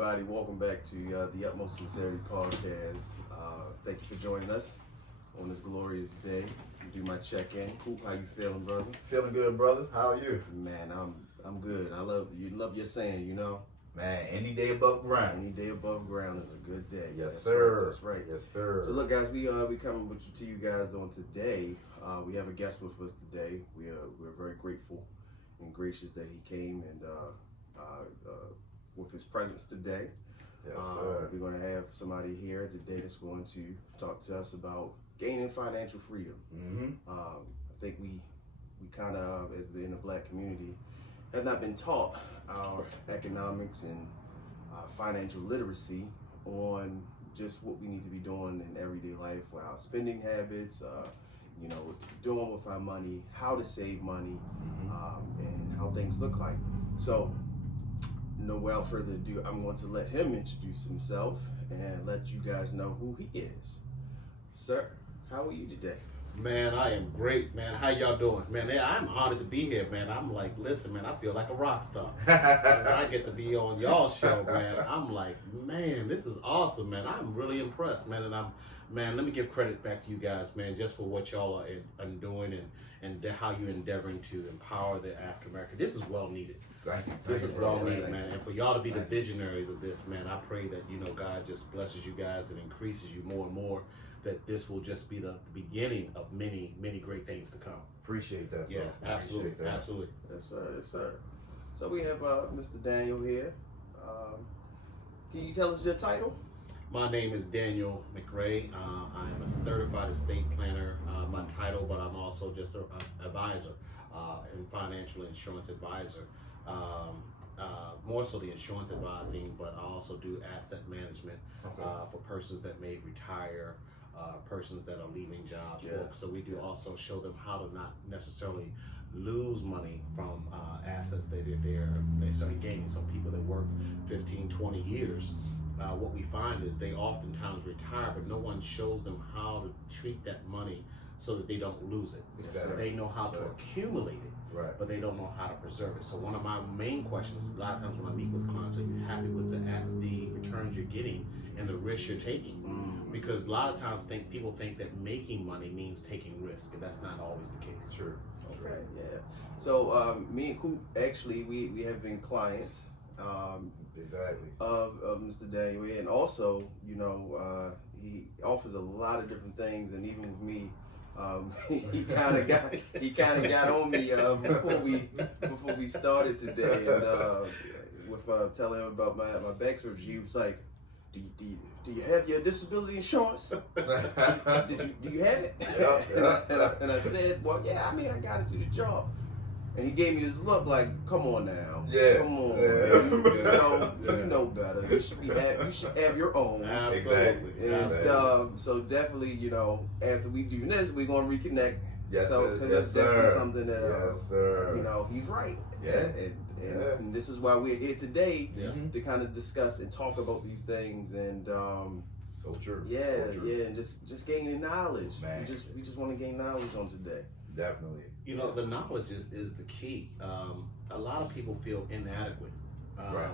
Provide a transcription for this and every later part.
everybody. Welcome back to the Utmost Sincerity podcast. Thank you for joining us on this glorious day. Do my check-in. Coop, how you feeling, brother? Feeling good, brother. How are you? Man, I'm good. I love your saying, you know. Man, any day above ground. Any day above ground is a good day. Yes, That's sir. Right, that's right. Yes, sir. So look, guys, we coming to you guys on today. We have a guest with us today. We're very grateful and gracious that he came and with his presence today. Yes, sir. We're going to have somebody here today that's going to talk to us about gaining financial freedom. Mm-hmm. I think we kind of, as in the Black community, have not been taught our economics and financial literacy on just what we need to be doing in everyday life, with our spending habits, what doing with our money, how to save money, and how things look like. So, without further ado, I'm going to let him introduce himself and let you guys know who he is. Sir, how are you today? Man, I am great, man. How y'all doing? Man, I'm honored to be here, man. I'm like, listen, man, I feel like a rock star. When I get to be on y'all's show, man, I'm like, man, this is awesome, man. I'm really impressed, man. And let me give credit back to you guys, man, just for what y'all are doing and how you're endeavoring to empower the African American. This is well needed. Thank you. This is well needed, man. And for y'all to be the visionaries of this, man, I pray that, God just blesses you guys and increases you more and more, that this will just be the beginning of many, many great things to come. Appreciate that, bro. Yeah, absolutely. Appreciate that. Absolutely. Yes, sir. Yes, sir. So we have Mr. Daniel here. Can you tell us your title? My name is Daniel McRae. I'm a certified estate planner, my title, but I'm also just an advisor and financial insurance advisor. More so the insurance advising, but I also do asset management for persons that may retire, persons that are leaving jobs. Yeah. So we do also show them how to not necessarily lose money from assets that they're necessarily gaining. So people that work 15, 20 years, what we find is they oftentimes retire, but no one shows them how to treat that money so that they don't lose it. Exactly. They know how to accumulate it, Right. but they don't know how to preserve it. So one of my main questions, a lot of times when I meet with clients, are you happy with the returns you're getting and the risks you're taking? Because a lot of times people think that making money means taking risk, and that's not always the case. Sure. Okay, yeah. So me and Coop, actually, we have been clients Exactly. of Mr. Daniel, and also, he offers a lot of different things, and even with me, he kind of got on me before we started today, and with telling him about my back surgery, he was like, do you have your disability insurance? Do you have it? Yeah. And I said, well, yeah, I got to do the job. And he gave me this look like, come on now. Yeah. Come on. Yeah. You know better. You should have your own. Absolutely. And so definitely, after we do this, we're going to reconnect. Yes, so, yes, that's definitely sir. something that, Yes, sir. he's right. Yeah. And this is why we're here today Yeah. to kind of discuss and talk about these things. And So true. yeah, So true. yeah, and just gaining knowledge. Man. We just want to gain knowledge on today. Definitely. The knowledge is the key. A lot of people feel inadequate, Right.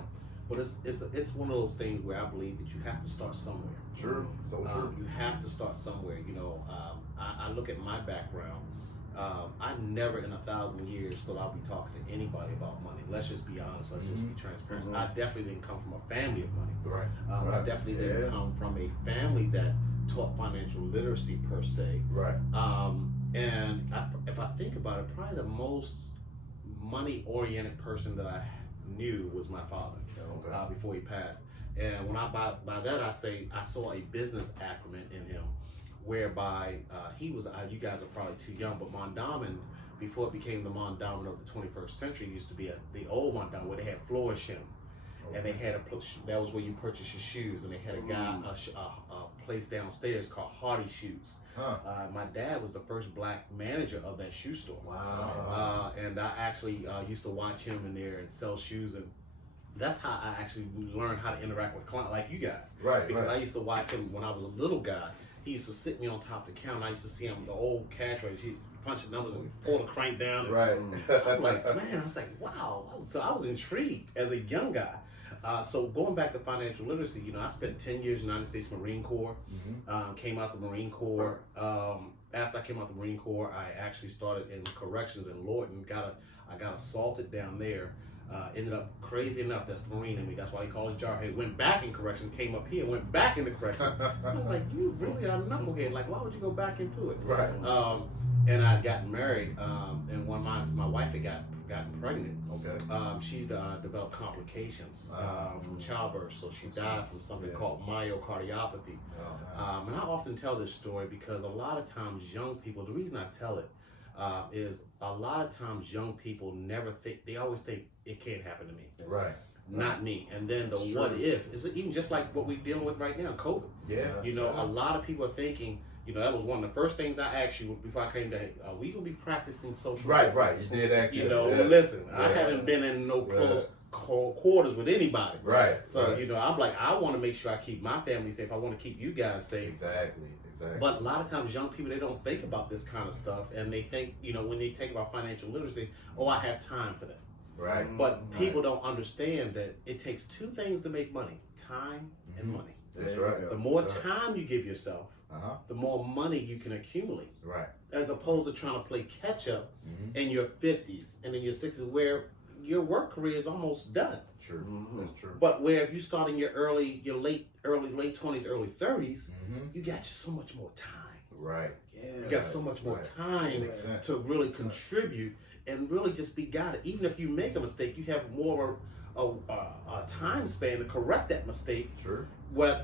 but it's one of those things where I believe that you have to start somewhere. True. So true. You have to start somewhere. I look at my background. I never in 1,000 years thought I'd be talking to anybody about money. Let's just be honest. Let's just be transparent. Mhm. I definitely didn't come from a family of money. Right. I definitely didn't come from a family that taught financial literacy per se. Right. And if I think about it, probably the most money-oriented person that I knew was my father before he passed. And when by that I say I saw a business acumen in him, whereby he was. You guys are probably too young, but Mondawmin, before it became the Mondawmin of the 21st century, used to be the old Mondawmin where they had floor shim. And they had that was where you purchase your shoes, and they had a guy, a place downstairs called Hardy Shoes. My dad was the first black manager of that shoe store. Wow. And I actually used to watch him in there and sell shoes, and that's how I actually learned how to interact with clients like you guys. Right. Because right. I used to watch him when I was a little guy. He used to sit me on top of the counter. I used to see him, the old cash register, he punch the numbers and pull the crank down. And Right. I'm like, man, I was like, wow. So I was intrigued as a young guy. So going back to financial literacy, I spent 10 years in the United States Marine Corps. Came out the Marine Corps. After I came out the Marine Corps, I actually started in corrections in Lorton. I got assaulted down there. Ended up crazy enough. That's the Marine in me. That's why they call us jarhead. Went back in corrections. Came up here. Went back into corrections. I was like, you really are a knucklehead. Like, why would you go back into it? Right. And I had gotten married. And when my wife had gotten pregnant. Okay. She developed complications from childbirth, so she died from something called myocardiopathy. And I often tell this story because a lot of times young people, the reason I tell it is a lot of times young people never think, they always think it can't happen to me. Right. Not me. And then the what if, is even just like what we're dealing with right now, COVID. Yeah. A lot of people are thinking, that was one of the first things I asked you before I came to, are we going to be practicing social distance? Right. You did ask that. Listen, I haven't been in no close quarters with anybody. Right. So, I'm like, I want to make sure I keep my family safe. I want to keep you guys safe. Exactly. But a lot of times young people, they don't think about this kind of stuff. And they think, when they think about financial literacy, I have time for that. Right. But people don't understand that it takes two things to make money: time and money. That's right. The more time you give yourself, the more money you can accumulate. Right. As opposed to trying to play catch up in your 50s and in your 60s, where your work career is almost done. True. That's true. But where if you start in your late 20s, early 30s, you got so much more time. Right. Yeah. You got so much more time to really contribute and really just be guided. Even if you make a mistake, you have more a time span to correct that mistake. Sure.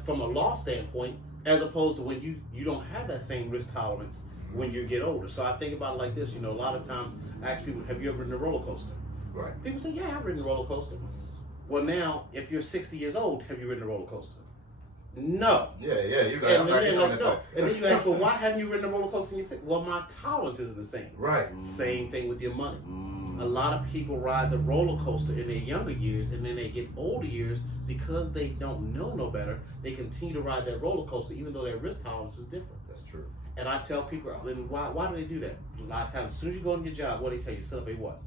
From a law standpoint, as opposed to when you don't have that same risk tolerance when you get older. So I think about it like this. A lot of times I ask people, have you ever ridden a roller coaster? Right. People say, yeah, I've ridden a roller coaster. Well, now, if you're 60 years old, have you ridden a roller coaster? No. Yeah. You're And then you ask, well, why haven't you ridden a roller coaster? And you say, well, my tolerance is the same. Right. Same thing with your money. A lot of people ride the roller coaster in their younger years, and then they get older years because they don't know no better. They continue to ride that roller coaster, even though their risk tolerance is different. That's true. And I tell people, why do they do that? A lot of times, as soon as you go into your job, what do they tell you? Set up a what?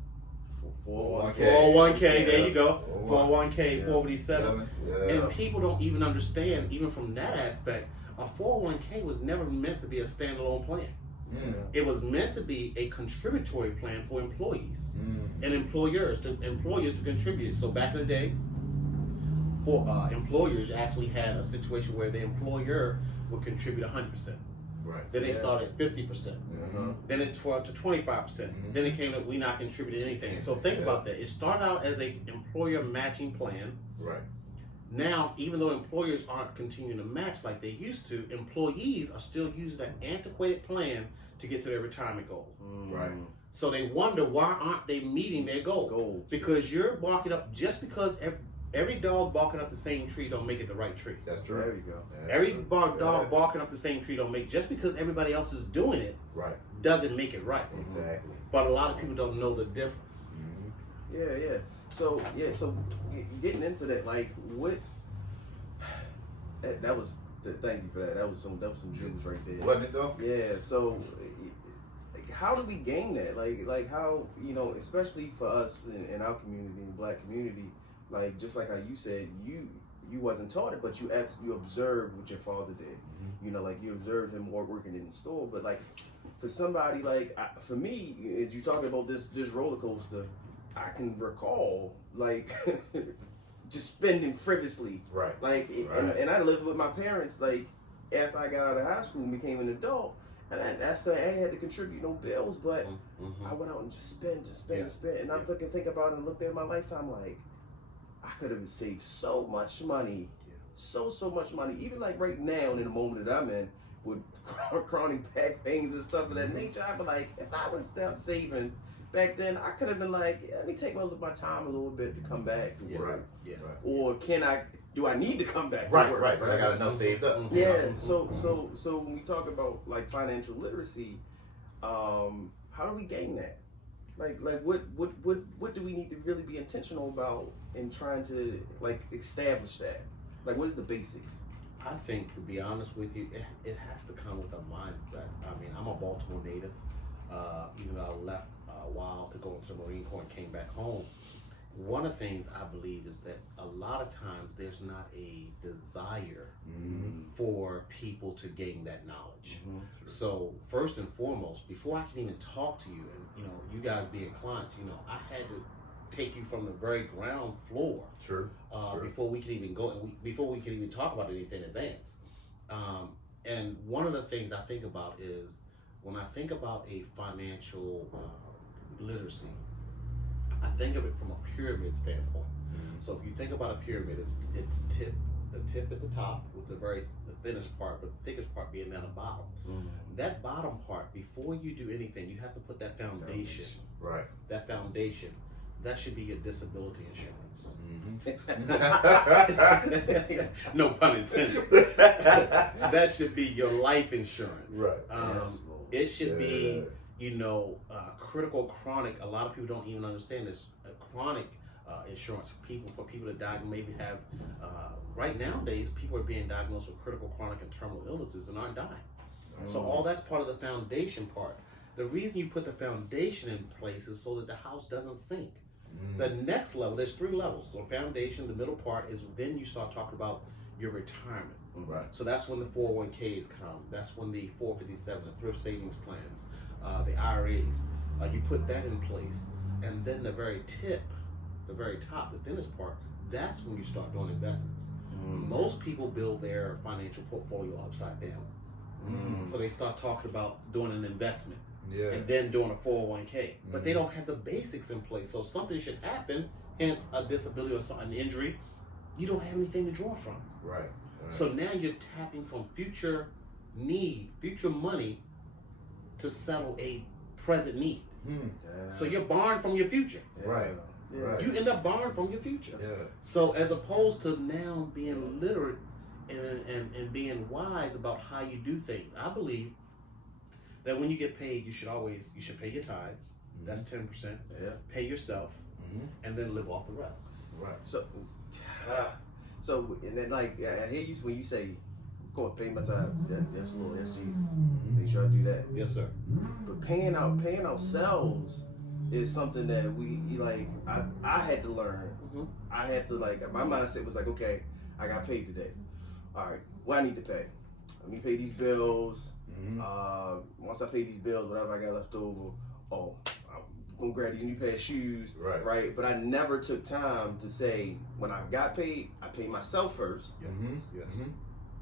401k, there you go. 401k, 457. And people don't even understand, even from that aspect, a 401k was never meant to be a standalone plan. It was meant to be a contributory plan for employees and employers to contribute. So back in the day, for employers actually had a situation where the employer would contribute 100%. Right. Then they started at 50%. Then it went to 25%. Then it came that we not contributed anything. So think about that. It started out as a employer matching plan. Right. Now, even though employers aren't continuing to match like they used to, employees are still using an antiquated plan to get to their retirement goal. Right. So they wonder, why aren't they meeting their goal? Because you're barking up, just because every dog barking up the same tree don't make it the right tree. That's true. There you go. Every dog barking up the same tree don't make, just because everybody else is doing it, doesn't make it right. Exactly. But a lot of people don't know the difference. Yeah. So getting into that, like, what? That was. Thank you for that. That was some jewels right there. Wasn't it though? Yeah. So, how do we gain that? Like how, especially for us in our community, in the Black community, like just like how you said, you wasn't taught it, but you observed what your father did. Like you observed him working in the store. But like for somebody for me, as you talking about this roller coaster, I can recall like just spending frivolously. Right. Like and I lived with my parents like after I got out of high school and became an adult. And I still had to contribute no bills, but I went out and just spend. And I think about it and looked at my lifetime like, I could have saved so much money, so much money. Even like right now in the moment that I'm in with chronic back pains and stuff of that nature, I'd be like, if I would start saving back then, I could have been like, let me take my time a little bit to come back to work. Right. Or do I need to come back to work? Right. I got enough saved up. Yeah. So when we talk about like financial literacy, how do we gain that? Like what do we need to really be intentional about in trying to like establish that? Like what is the basics? I think, to be honest with you, it has to come with a mindset. I mean, I'm a Baltimore native. Even though I left a while to go into the Marine Corps and came back home. one of the things I believe is that a lot of times there's not a desire for people to gain that knowledge. So first and foremost, before I can even talk to you, and you guys being clients, I had to take you from the very ground floor. Before we could even go, before we could even talk about anything advanced. And one of the things I think about is when I think about a financial literacy, I think of it from a pyramid standpoint. So if you think about a pyramid, it's the tip at the top with the thinnest part, but the thickest part being down the bottom. That bottom part, before you do anything, you have to put that foundation. Right. That foundation, that should be your disability insurance. No pun intended. That should be your life insurance. Right. It should be, critical, chronic. A lot of people don't even understand this. Chronic insurance, for people to maybe have. Right nowadays, people are being diagnosed with critical, chronic, and terminal illnesses and aren't dying. So all that's part of the foundation part. The reason you put the foundation in place is so that the house doesn't sink. The next level, there's 3 levels. The foundation, the middle part is then you start talking about your retirement. Right. So that's when the 401ks come. That's when the 457, the thrift savings plans, the IRAs. You put that in place, and then the very top, the thinnest part, that's when you start doing investments. Most people build their financial portfolio upside down. So they start talking about doing an investment. And then doing a 401k, but they don't have the basics in place. So if something should happen, hence a disability or an injury, you don't have anything to draw from. Right. So now you're tapping from future money to settle a present need. So you're borrowing from your future. Right. You end up borrowing from your future. Yeah. So as opposed to now being literate and being wise about how you do things, I believe that when you get paid, you should pay your tithes. That's 10%. Pay yourself, and then live off the rest. Right. So and then I hear you when you say, "Of course, pay my tithes." Yes, Lord, yes, Jesus. Make sure I do that. Yes, sir. But paying ourselves is something that I had to learn. I had to my mindset was okay, I got paid today. All right, what I need to pay? Let me pay these bills. Once I pay these bills, whatever I got left over, I'm gonna grab these new pair of shoes, right? But I never took time to say, when I got paid, I paid myself first,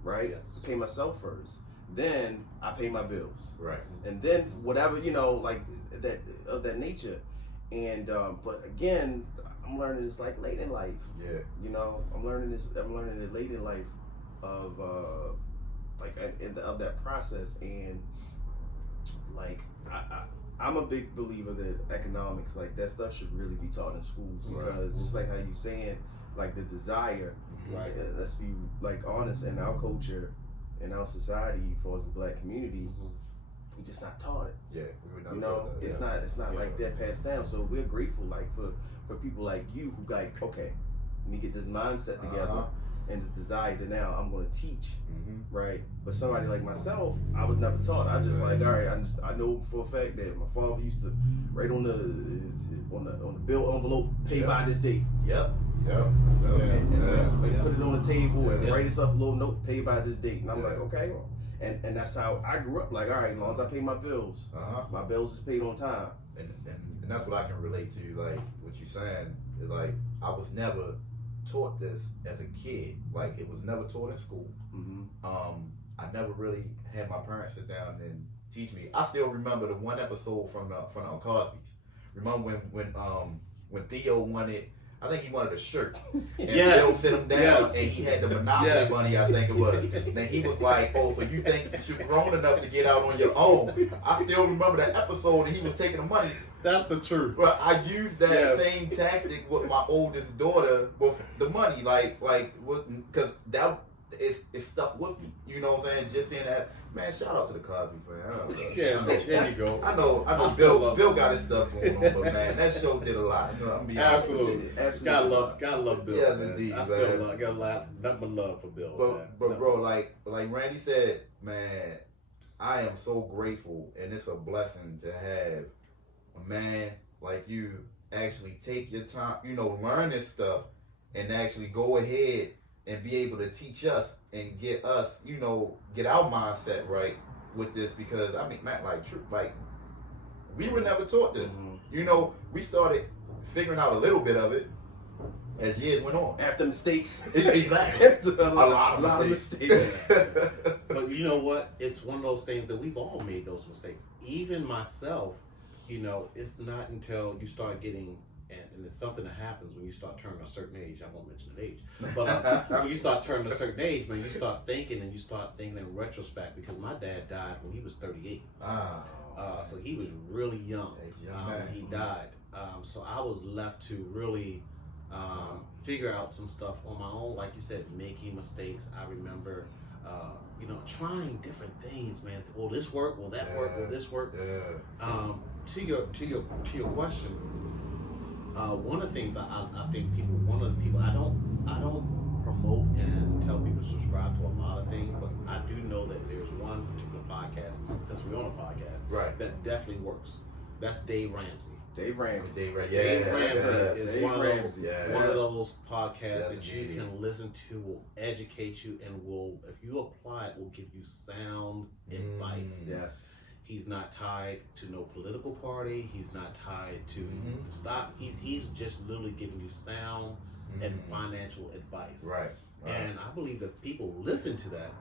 right? Yes. Pay myself first, then I pay my bills, Right. and then whatever that of that nature. And but again, I'm learning this late in life. I'm learning it late in life of of that process, and I'm a big believer that economics, that stuff should really be taught in schools, because just like how you saying, the desire, Right. Let's be honest, in our culture, in our society, for as the Black community, we just not taught it. We were not taught that. It's not like that passed down. So we're grateful for people like you who okay, let me get this mindset together. And this desire that now I'm going to teach, right? But somebody like myself, I was never taught. I just all right. I know for a fact that my father used to write on the bill envelope, pay by this date. And put it on the table and write yourself a little note, pay by this date. And I'm okay. And that's how I grew up. All right, as long as I pay my bills, my bills is paid on time. And that's what I can relate to. What you're saying is I was never taught this as a kid. It was never taught in school. I never really had my parents sit down and teach me. I still remember the one episode from the Cosby's. Remember when Theo wanted, I think he wanted a shirt, and Bill sit him down, and he had the Monopoly money, I think it was. And he was like, "Oh, so you think you're grown enough to get out on your own?" I still remember that episode, and he was taking the money. That's the truth. But I used that same tactic with my oldest daughter with the money, because it stuck with me. You know what I'm saying? Just saying that, man. Shout out to the Cosby's, man. There you go. I know. Bill got his stuff going on, but man, that show did a lot. Absolutely. Gotta love Bill. Yes, man. indeed. I still got a lot, nothing but love for Bill. But bro, like Randy said, man, I am so grateful, and it's a blessing to have a man like you actually take your time, learn this stuff, and actually go ahead and be able to teach us and get us, get our mindset right with this. Because I mean, Matt, like we were never taught this. We started figuring out a little bit of it as years went on. After mistakes. Exactly. a lot of mistakes. But you know what? It's one of those things that we've all made those mistakes. Even myself, it's not until you start getting, and it's something that happens when you start turning a certain age. I won't mention an age, but when you start turning a certain age, man, you start thinking in retrospect, because my dad died when he was 38. So he was really young when he died. So I was left to really figure out some stuff on my own, like you said, making mistakes. I remember, trying different things, man. Will this work? Will that work? Will this work? Yeah. To your question, one of the things I think I don't promote and tell people to subscribe to a lot of things, but I do know that there's one particular podcast, since we're on a podcast, right, that definitely works. That's Dave Ramsey. Dave Ramsey. Dave Ramsey is one of those podcasts that you can listen to, will educate you, and if you apply it, will give you sound advice. Yes. He's not tied to no political party. He's not tied to stock. He's just literally giving you sound and financial advice. Right. And I believe that people listen to that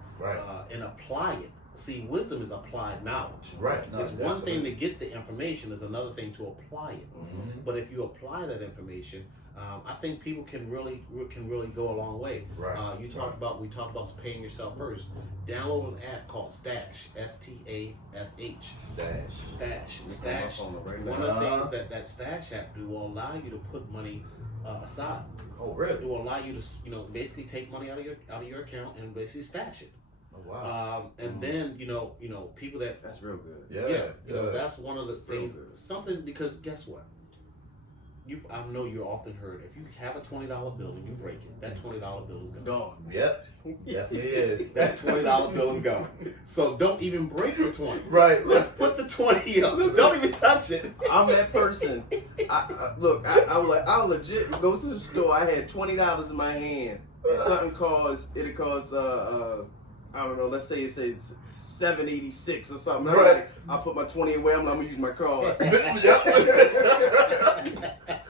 and apply it. See, wisdom is applied knowledge. Right. It's one thing to get the information, it's another thing to apply it. But if you apply that information, I think people can really go a long way. Right. We talked about paying yourself first. Download an app called Stash, STASH. Stash. One of the things that Stash app will allow you to put money aside. Oh, really? It will allow you to basically take money out of your account and basically stash it. Oh, wow. And then people that's real good. Yeah. That's one of the things. Something, because guess what? I know you're often heard, if you have a $20 bill and you break it, that $20 bill is gone. Yep. Definitely is. That $20 bill is gone. So don't even break the 20. Right. Let's put the 20 up. Don't even touch it. I'm that person. I legit go to the store. I had $20 in my hand, and something cost I don't know, let's say it says $7.86 or something. Right. I put my 20 away, I'm gonna use my card.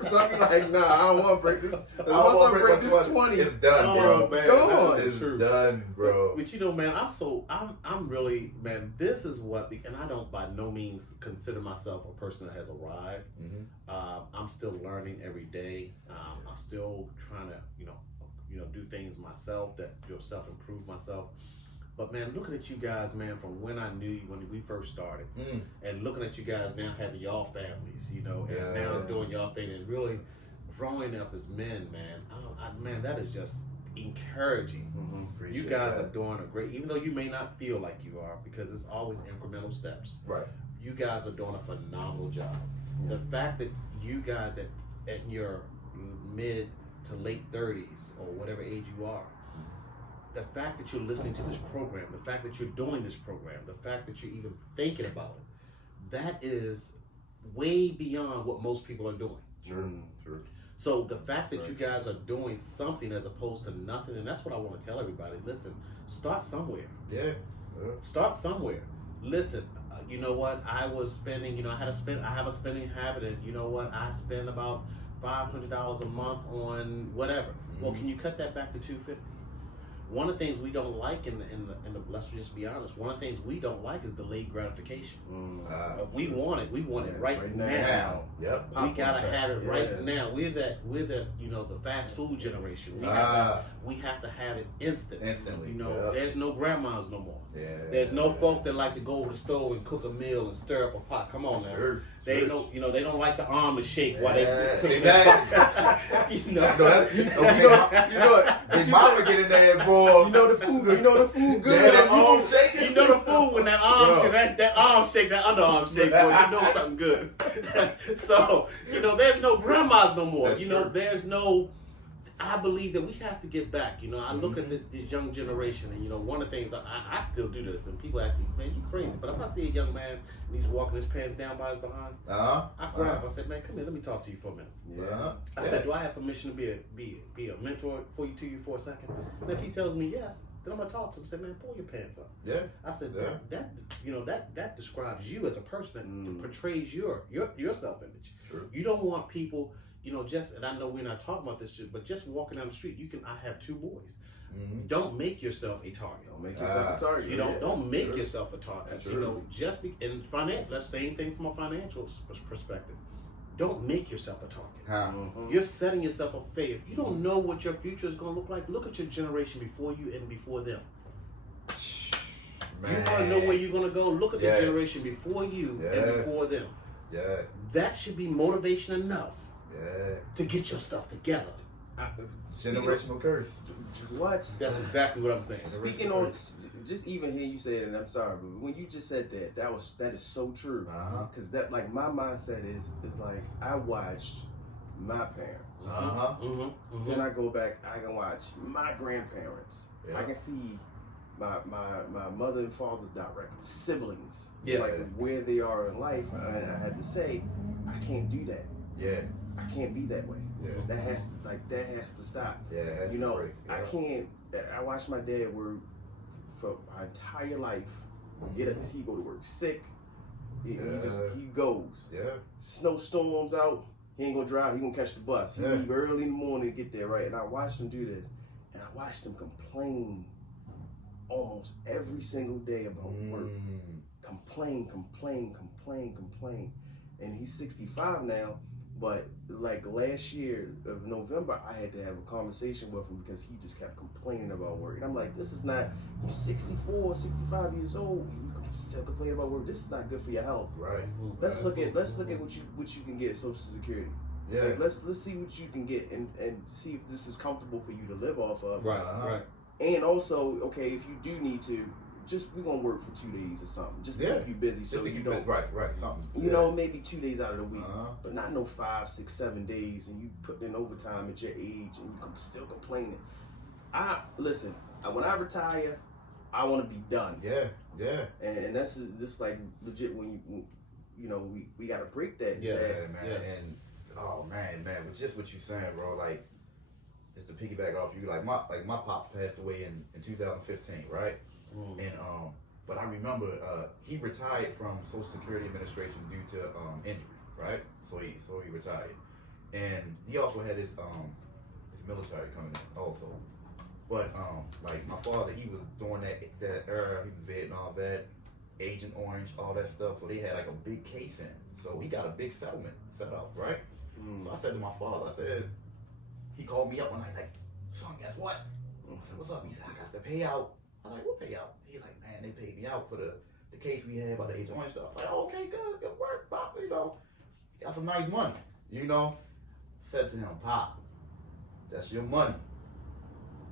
So I'll be like, nah, I don't want to break this. Once I break this 20, it's done, bro. Man, gone. It's done, bro. But man, I'm really, man, this is what, and I don't by no means consider myself a person that has arrived. I'm still learning every day. I'm still trying to, do things myself that self-improve myself. But man, looking at you guys, man, from when I knew you, when we first started, and looking at you guys now having y'all families, and now doing y'all thing, and really growing up as men, man, that is just encouraging. You guys are doing a great, even though you may not feel like you are, because it's always incremental steps. Right. You guys are doing a phenomenal job. The fact that you guys at your mid to late 30s or whatever age you are, the fact that you're listening to this program, the fact that you're doing this program, the fact that you're even thinking about it, that is way beyond what most people are doing. True. So the fact that you guys are doing something as opposed to nothing, and that's what I want to tell everybody. Listen, start somewhere. Yeah. Start somewhere. Listen, you know what? I was spending, I have a spending habit, and you know what? I spend about $500 a month on whatever. Well, can you cut that back to $250? One of the things we don't like in the let's just be honest, one of the things we don't like is delayed gratification. We want it right now. Yep. We gotta have it right now. We're the the fast food generation. We have to have it instantly. There's no grandmas no more. There's no folk that like to go over the stove and cook a meal and stir up a pot. Come on now. They don't, they don't like the arm to shake while they cook. Exactly. You know what? His mama get in there and boy. You know the food good. Yeah, that arm shaking. You know the food when that arm shake, that arm shake, that underarm shake, boy, you know something good. So, there's no grandmas no more. There's no, I believe that we have to get back. You know, I look at this young generation, and you know, one of the things I still do this, and people ask me, "Man, you crazy?" But if I see a young man and he's walking his pants down by his behind, I grab him. I said, "Man, come here, let me talk to you for a minute." Yeah. I said, "Do I have permission to be a mentor for you for a second?" And if he tells me yes, then I'm gonna talk to him. Say, "Man, pull your pants up." Yeah. I said that describes you as a person that portrays your self-image. True. You don't want people, you know, just, and I know we're not talking about this shit, but just walking down the street, I have 2 boys. Don't make yourself a target. Don't make yourself a target. You don't make yourself a target. Absolutely. You know, just in financial, that's the same thing from a financial perspective. Don't make yourself a target. You're setting yourself up for failure. If you don't know what your future is going to look like, look at your generation before you and before them. Man. You want to know where you're going to go? Look at the generation before you and before them. Yeah. That should be motivation enough Yeah. to get your stuff together. Generational curse. What? That's exactly what I'm saying. Speaking on, just even hear you say it, and I'm sorry, but when you just said that is so true. Because that, like, my mindset is like, I watched my parents. Then I go back, I can watch my grandparents. Yeah. I can see my mother and father's direct siblings, Yeah. like where they are in life. And I had to say, I can't do that. Yeah. I can't be that way. Yeah. That has to stop. Yeah. That's You know, break. Yeah. I can't. I watched my dad work for my entire life. Get up, he go to work sick. He goes. Yeah. Snowstorms out. He ain't gonna drive. He gonna catch the bus. He leave early in the morning to get there, right? And I watched him do this, and I watched him complain almost every single day about work. Complain. And he's 65 now. But like last year of November, I had to have a conversation with him because he just kept complaining about work. And I'm like, this is not, you're 64, 65 years old, you can still complain about work. This is not good for your health. Right. Let's look at what you can get Social Security. Yeah. Like, let's see what you can get and see if this is comfortable for you to live off of. Right. And also, okay, if you do need to, we're gonna work for 2 days or something. Just to keep you busy, so you don't. Right. Something. You know, maybe 2 days out of the week, but not no 5, 6, 7 days, and you put in overtime at your age, and you still complaining. Listen. When I retire, I want to be done. Yeah. And that's this like legit when you know we got to break that. Yeah, man. Yes. And oh man, with just what you saying, bro, like just to piggyback off you, like my pops passed away in 2015, right? And but I remember he retired from Social Security Administration due to injury, right? So he retired, and he also had his military coming in also. But like my father, he was during that era. He was Vietnam vet, Agent Orange, all that stuff. So they had like a big case in. So he got a big settlement set up, right? So I said to my father, he called me up one night like, son, guess what? I said, what's up? He said, I got the payout. I'm like, what payout? He's like, man, they paid me out for the case we had about the Agent Orange stuff. I'm like, oh, okay, good work, Pop. You know, got some nice money. You know, said to him, Pop, that's your money.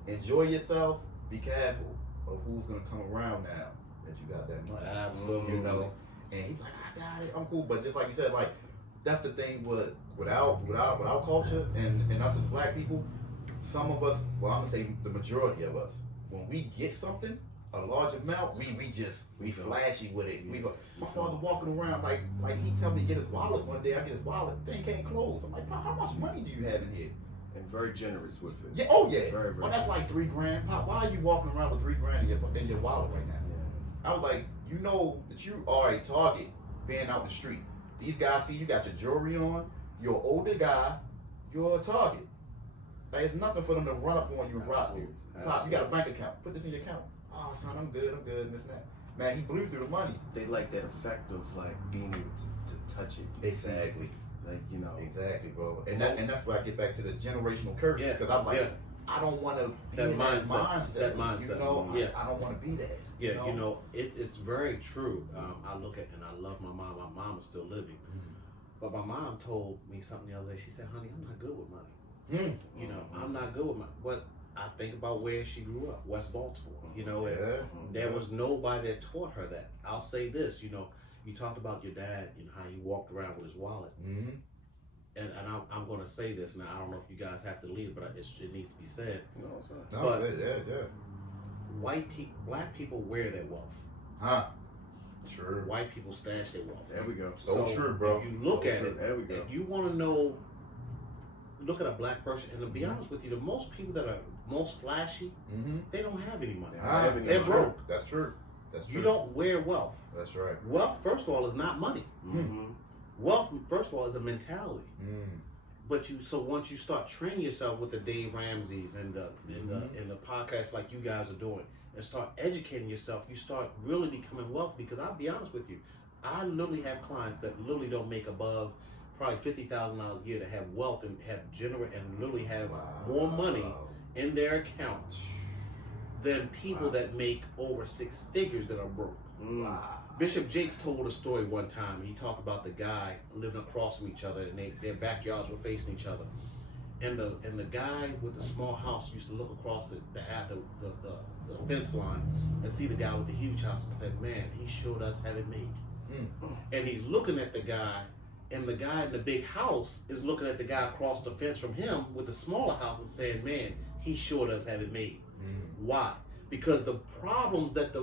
Enjoy yourself. Be careful of who's gonna come around now that you got that money. Absolutely. You know, and he's like, I got it. I'm cool. But just like you said, like that's the thing with our culture and us as black people. Some of us, well, I'm gonna say the majority of us, when we get something, a large amount, we flashy with it. My father walking around like he tell me to get his wallet one day. I get his wallet, thing can't close. I'm like, Pop, how much money do you have in here? And very generous with it. Yeah. Oh yeah. Very, very that's like $3,000. Pop, why are you walking around with $3,000 in your wallet right now? Yeah. I was like, you know that you are a target being out in the street. These guys see you got your jewelry on. You're an older guy. You're a target. Like, it's nothing for them to run up on you and rob you. Pop, you got a bank account. Put this in your account. Oh, son, I'm good, and this and that. Man, he blew through the money. They like that effect of like being able to touch it. Exactly. Like, you know. Exactly, bro. And that's where I get back to the generational curse. Because I'm like, I don't want to be that in mindset. That mindset. You know, I don't want to be that. Yeah, you know, it's very true. I look at, and I love my mom. My mom is still living. But my mom told me something the other day. She said, honey, I'm not good with money. You know, I'm not good with money. But I think about where she grew up, West Baltimore. You know, there was nobody that taught her that. I'll say this, you know, you talked about your dad, you know, how he walked around with his wallet. I'm going to say this now. I don't know if you guys have to leave it, but it needs to be said. No, it's not. No, But black people wear their wealth. Huh? True. White people stash their wealth. There we go. So true, bro. If you look So at true. it, There we go. if you want to know, look at a black person, and to be honest with you, the most people that are most flashy, they don't have any money. They're broke. That's true. That's true. You don't wear wealth. That's right. Wealth, first of all, is not money. Wealth, first of all, is a mentality. But so once you start training yourself with the Dave Ramseys and the podcasts like you guys are doing, and start educating yourself, you start really becoming wealthy. Because I'll be honest with you, I literally have clients that literally don't make above probably $50,000 a year to have wealth and literally have more money in their account than people that make over 6 figures that are broke. Bishop Jakes told a story one time. He talked about the guy living across from each other, and their backyards were facing each other. And the guy with the small house used to look across the fence line and see the guy with the huge house and said, "Man, he sure does have it made." And he's looking at the guy, and the guy in the big house is looking at the guy across the fence from him with the smaller house and saying, "Man, he sure does have it made." Why? Because the problems that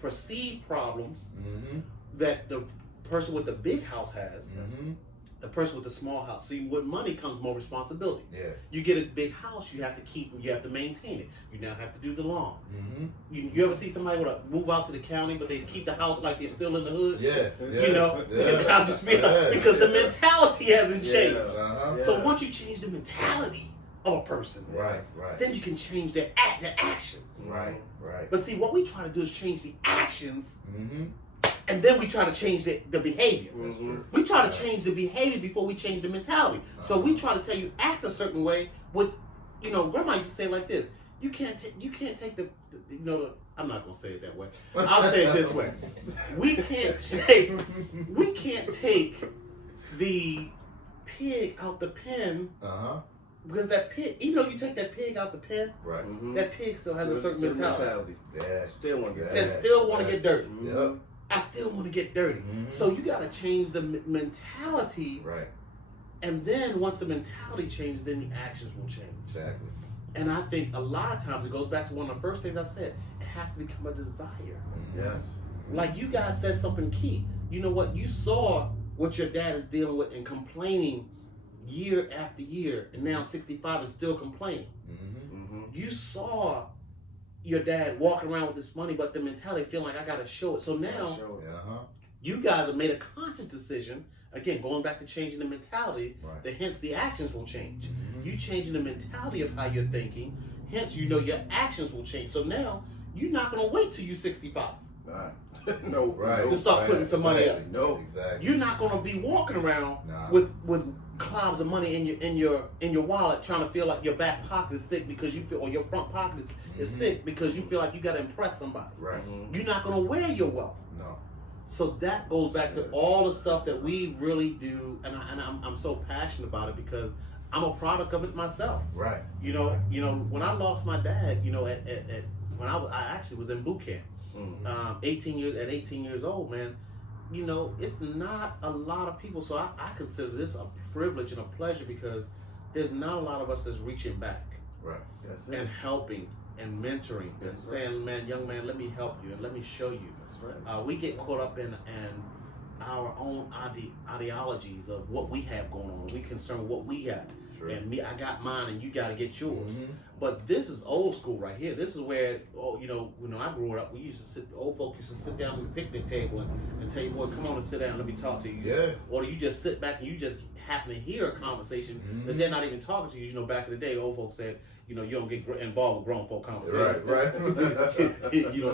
perceived problems that the person with the big house has, the person with the small house. See, with money comes more responsibility. Yeah. You get a big house, you have to maintain it. You now have to do the lawn. You ever see somebody move out to the county, but they keep the house like they're still in the hood? I'm just because the mentality hasn't changed. So once you change the mentality of a person, then you can change their actions. Right. But see, what we try to do is change the actions, and then we try to change the behavior. We try to change the behavior before we change the mentality. So we try to tell you act a certain way. Grandma used to say it like this: you can't take the I'm not gonna say it that way. I'll say it this way: we can't take the pig out the pen. Because that pig, even though you take that pig out the pen, that pig still has a certain mentality. Yeah, still want to get That still want to get dirty. Yep. I still want to get dirty. So you got to change the mentality. Right. And then once the mentality changes, then the actions will change. Exactly. And I think a lot of times it goes back to one of the first things I said. It has to become a desire. Yes. Like you guys said something key. You know what? You saw what your dad is dealing with and complaining year after year, and now 65 and still complaining. You saw your dad walking around with this money, but the mentality feeling like I gotta show it. So now you guys have made a conscious decision, again going back to changing the mentality, that hence the actions will change. You changing the mentality of how you're thinking, hence your actions will change. So now you're not gonna wait till you're 65. No, to start putting some money up. No, exactly. You're not gonna be walking around with clouds of money in your wallet, trying to feel like your back pocket is thick because you feel, or your front pocket is thick because you feel like you got to impress somebody. Right. You're not gonna wear your wealth. No. So that goes back to all the stuff that we really do, and I'm so passionate about it because I'm a product of it myself. Right. When I lost my dad, when I actually was in boot camp. 18 years old, man, it's not a lot of people. So I consider this a privilege and a pleasure because there's not a lot of us that's reaching back, and helping and mentoring and saying, "Man, young man, let me help you and let me show you." That's right. We get caught up in our own ideologies of what we have going on. We concerned with what we got. And I got mine, and you got to get yours. But this is old school right here. This is where, when I grew up, old folk used to sit down at the picnic table and tell you, "Boy, come on and sit down and let me talk to you." Yeah. Or you just sit back and you just happen to hear a conversation that they're not even talking to you. Back in the day, old folks said, you don't get involved with grown folk conversation. Right.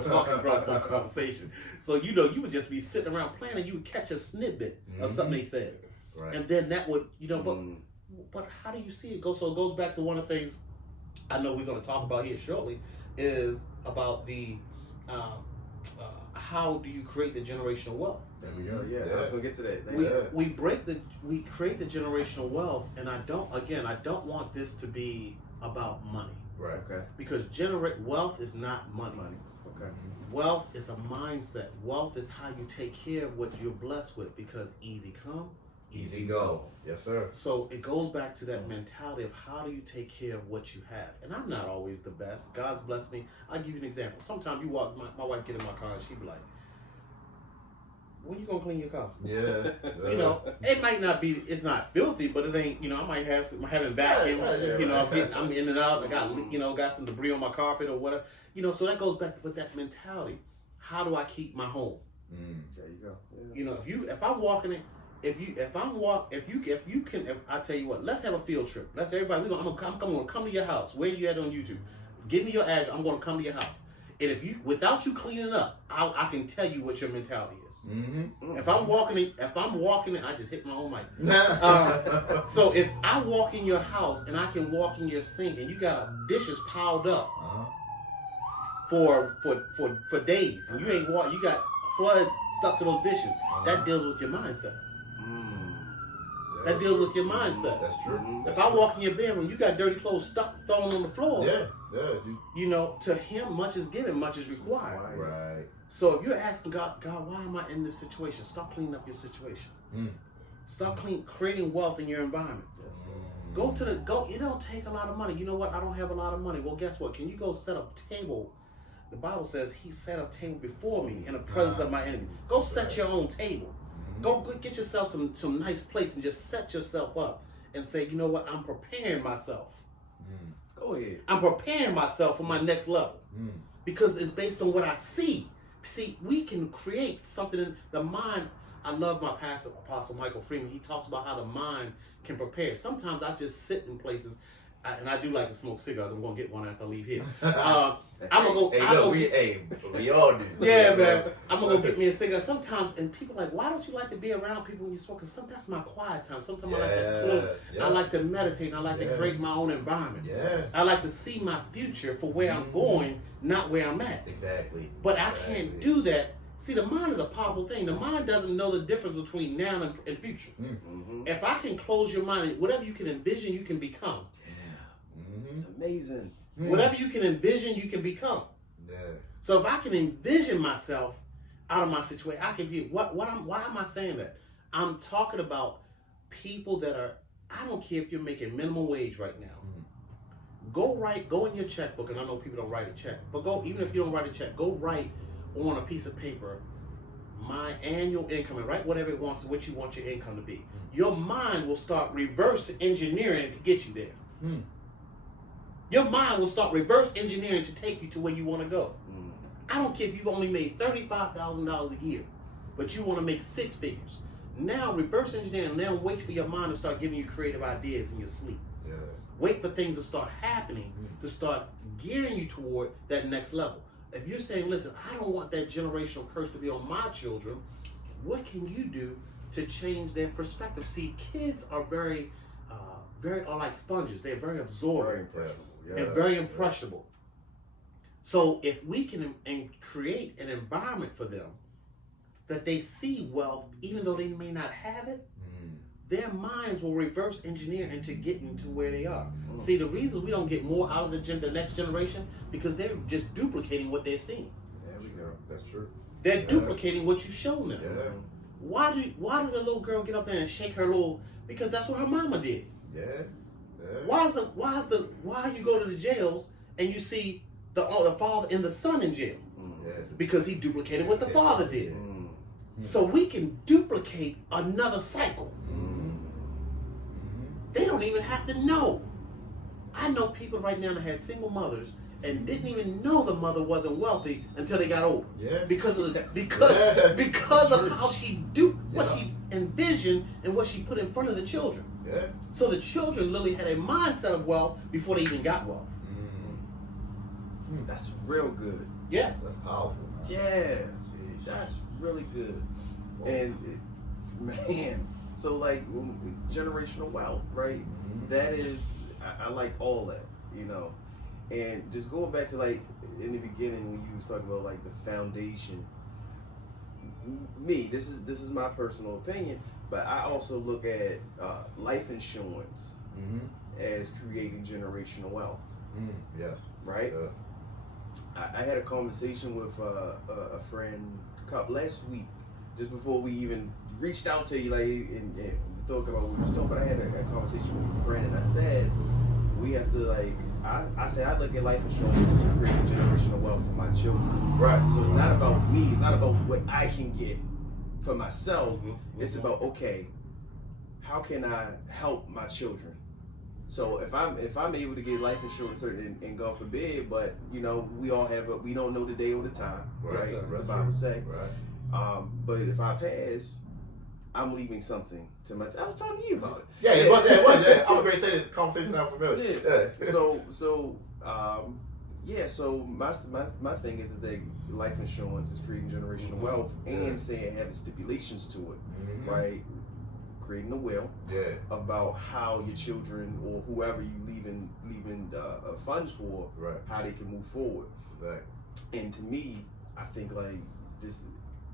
Talking grown folk conversation. So, you would just be sitting around playing and you would catch a snippet of something they said. Right. And then that would, but how do you see it go? So it goes back to one of the things I know we're going to talk about here shortly is about the how do you create the generational wealth? There we go. Yeah, I was going to get to that. We create the generational wealth, and I don't want this to be about money. Right. Okay. Because wealth is not money. Okay. Wealth is a mindset. Wealth is how you take care of what you're blessed with, because easy come, Easy go. Yes, sir. So it goes back to that mentality of how do you take care of what you have. And I'm not always the best. God's blessed me. I'll give you an example. Sometimes you walk, my wife get in my car and she be like, when you gonna clean your car? Yeah. You know, it might not be, it's not filthy, but it ain't, you know, I might have some, having vacuum, you know, I'm in and out, I got, you know, got some debris on my carpet or whatever. You know, so that goes back with that mentality. How do I keep my home? There you go. Yeah. You know, if I'm walking it, if I tell you what, let's have a field trip. Let's everybody. I'm gonna come to your house. Where you at on YouTube? Give me your address. I'm gonna come to your house. And if you, without you cleaning up, I can tell you what your mentality is. If I'm walking, I just hit my own mic. So if I walk in your house and I can walk in your sink and you got dishes piled up for days and you ain't walk, you got flood stuck to those dishes. That deals with your mindset. That deals with your mindset. That's true. If I walk in your bedroom, you got dirty clothes stuck, thrown on the floor. Yeah. You know, to him, much is given, much is required. Right. So if you're asking God, why am I in this situation? Stop cleaning up your situation. Stop creating wealth in your environment. Go. It don't take a lot of money. You know what? I don't have a lot of money. Well, guess what? Can you go set up a table? The Bible says He set a table before me in the presence of my enemy. Go set your own table. Go get yourself some nice place and just set yourself up and say, you know what? I'm preparing myself. Go ahead. I'm preparing myself for my next level because it's based on what I see. See, we can create something in the mind. I love my pastor, Apostle Michael Freeman. He talks about how the mind can prepare. Sometimes I just sit in places, and I do like to smoke cigars. I'm going to get one after I leave here. I'm going to go. We all do. Yeah, man. I'm going to go get me a cigar. Sometimes, and people are like, why don't you like to be around people when you smoke? Because that's my quiet time. Sometimes I like to cook. I like to meditate, and I like to create my own environment. I like to see my future for where I'm going, not where I'm at. Exactly. But I can't do that. See, the mind is a powerful thing. The mind doesn't know the difference between now and future. If I can close your mind, whatever you can envision, you can become. It's amazing. Whatever you can envision, you can become. So if I can envision myself out of my situation, I can be why am I saying that? I'm talking about people that are, I don't care if you're making minimum wage right now. Go in your checkbook, and I know people don't write a check, but even if you don't write a check, go write on a piece of paper my annual income and write whatever what you want your income to be. Your mind will start reverse engineering to get you there. Your mind will start reverse engineering to take you to where you want to go. I don't care if you've only made $35,000 a year, but you want to make six figures. Now reverse engineering, now wait for your mind to start giving you creative ideas in your sleep. Wait for things to start happening, to start gearing you toward that next level. If you're saying, listen, I don't want that generational curse to be on my children, what can you do to change their perspective? See, kids are very like sponges. They're very absorbent and very impressionable. So if we can create an environment for them that they see wealth, even though they may not have it, their minds will reverse engineer into getting to where they are. See, the reason we don't get more out of the next generation, because they're just duplicating what they're seeing. There we go. That's true. They're duplicating what you show them. Why do the little girl get up there and shake her little? Because that's what her mama did. Why you go to the jails and you see the father and the son in jail? Because he duplicated what the father did. So we can duplicate another cycle. They don't even have to know. I know people right now that had single mothers and didn't even know the mother wasn't wealthy until they got old. Because of how she what she envisioned and what she put in front of the children. So the children literally had a mindset of wealth before they even got wealth. That's real good. That's powerful. That's really good. And man, so like generational wealth, right? That is, I like all that, you know. And just going back to like in the beginning when you was talking about like the foundation. This is my personal opinion, but I also look at life insurance as creating generational wealth. Right. I had a conversation with a friend last week, just before we even reached out to you, like, and talk about what we was talking, but I had a conversation with a friend, and I said we have to like. I said I look at life insurance to create generational wealth for my children. Right. So it's not about me. It's not about what I can get for myself. Mm-hmm. It's about, okay, how can I help my children? So if I'm able to get life insurance, and God forbid, but we all we don't know the day or the time, right? Sir, The Bible say. Right. But if I pass, I'm leaving something to my. I was talking to you about it. Yeah, it was. Yeah. I was going to say this conversation sounds familiar. Yeah. So my thing is that life insurance is creating generational wealth and saying having stipulations to it, right? Creating a will about how your children or whoever you leaving funds for, right, how they can move forward. Right. And to me, I think like this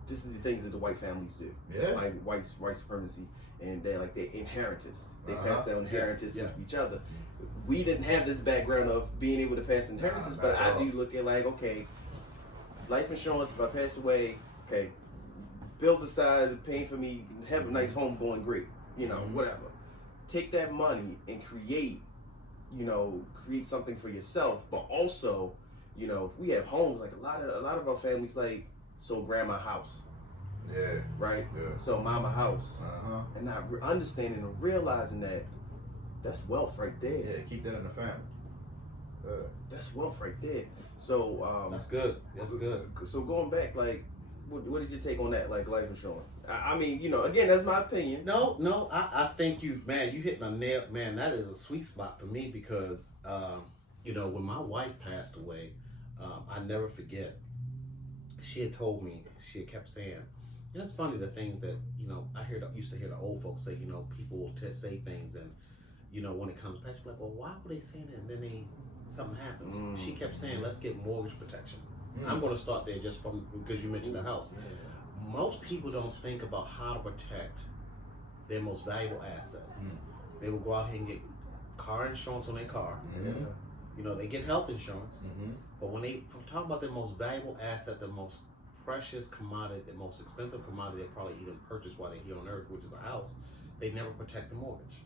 is the things that the white families do. Yeah. Like white supremacy and their inheritance. They pass down inheritance with each other. We didn't have this background of being able to pass inheritance, but I do look at like, okay, life insurance, if I pass away, okay, bills aside, paying for me, have a nice home going great, whatever. Take that money and create something for yourself, but also, if we have homes, like a lot of our families, like, sold grandma house. Yeah. Right? Yeah. So mama house. Uh-huh. And not understanding and realizing that that's wealth right there. Yeah, keep that in the family. That's wealth right there. So that's good. That's good. So going back, like, what did you take on that, like life insurance? I mean, again, that's my opinion. No, I think you hit a nail, man. That is a sweet spot for me because, when my wife passed away, I never forget. She had told me, she had kept saying, and it's funny the things that, used to hear the old folks say, people will say things and, when it comes back, she's like, well, why were they saying that? And then something happens. She kept saying, let's get mortgage protection. I'm going to start there just because you mentioned the house. Most people don't think about how to protect their most valuable asset. They will go out here and get car insurance on their car. They get health insurance. But when they talk about their most valuable asset, the most precious commodity, the most expensive commodity they probably even purchase while they're here on earth, which is a house, they never protect the mortgage.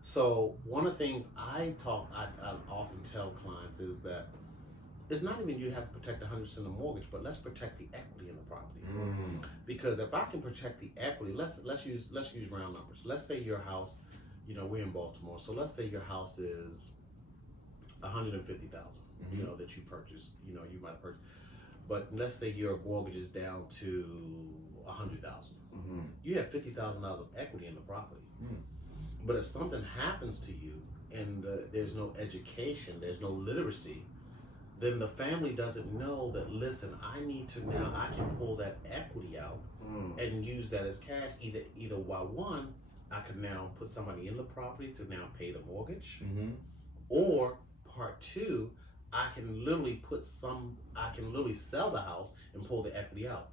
So one of the things I often tell clients is that it's not even you have to protect 100% of the mortgage, but let's protect the equity in the property. Because if I can protect the equity, let's use round numbers. Let's say your house, we're in Baltimore, so let's say your house is $150,000, that you purchased, you might have purchased. But let's say your mortgage is down to $100,000. You have $50,000 of equity in the property. But if something happens to you and there's no education, there's no literacy, then the family doesn't know that, listen, I can pull that equity out and use that as cash. Either one, I can now put somebody in the property to now pay the mortgage, or part two, I can literally sell the house and pull the equity out.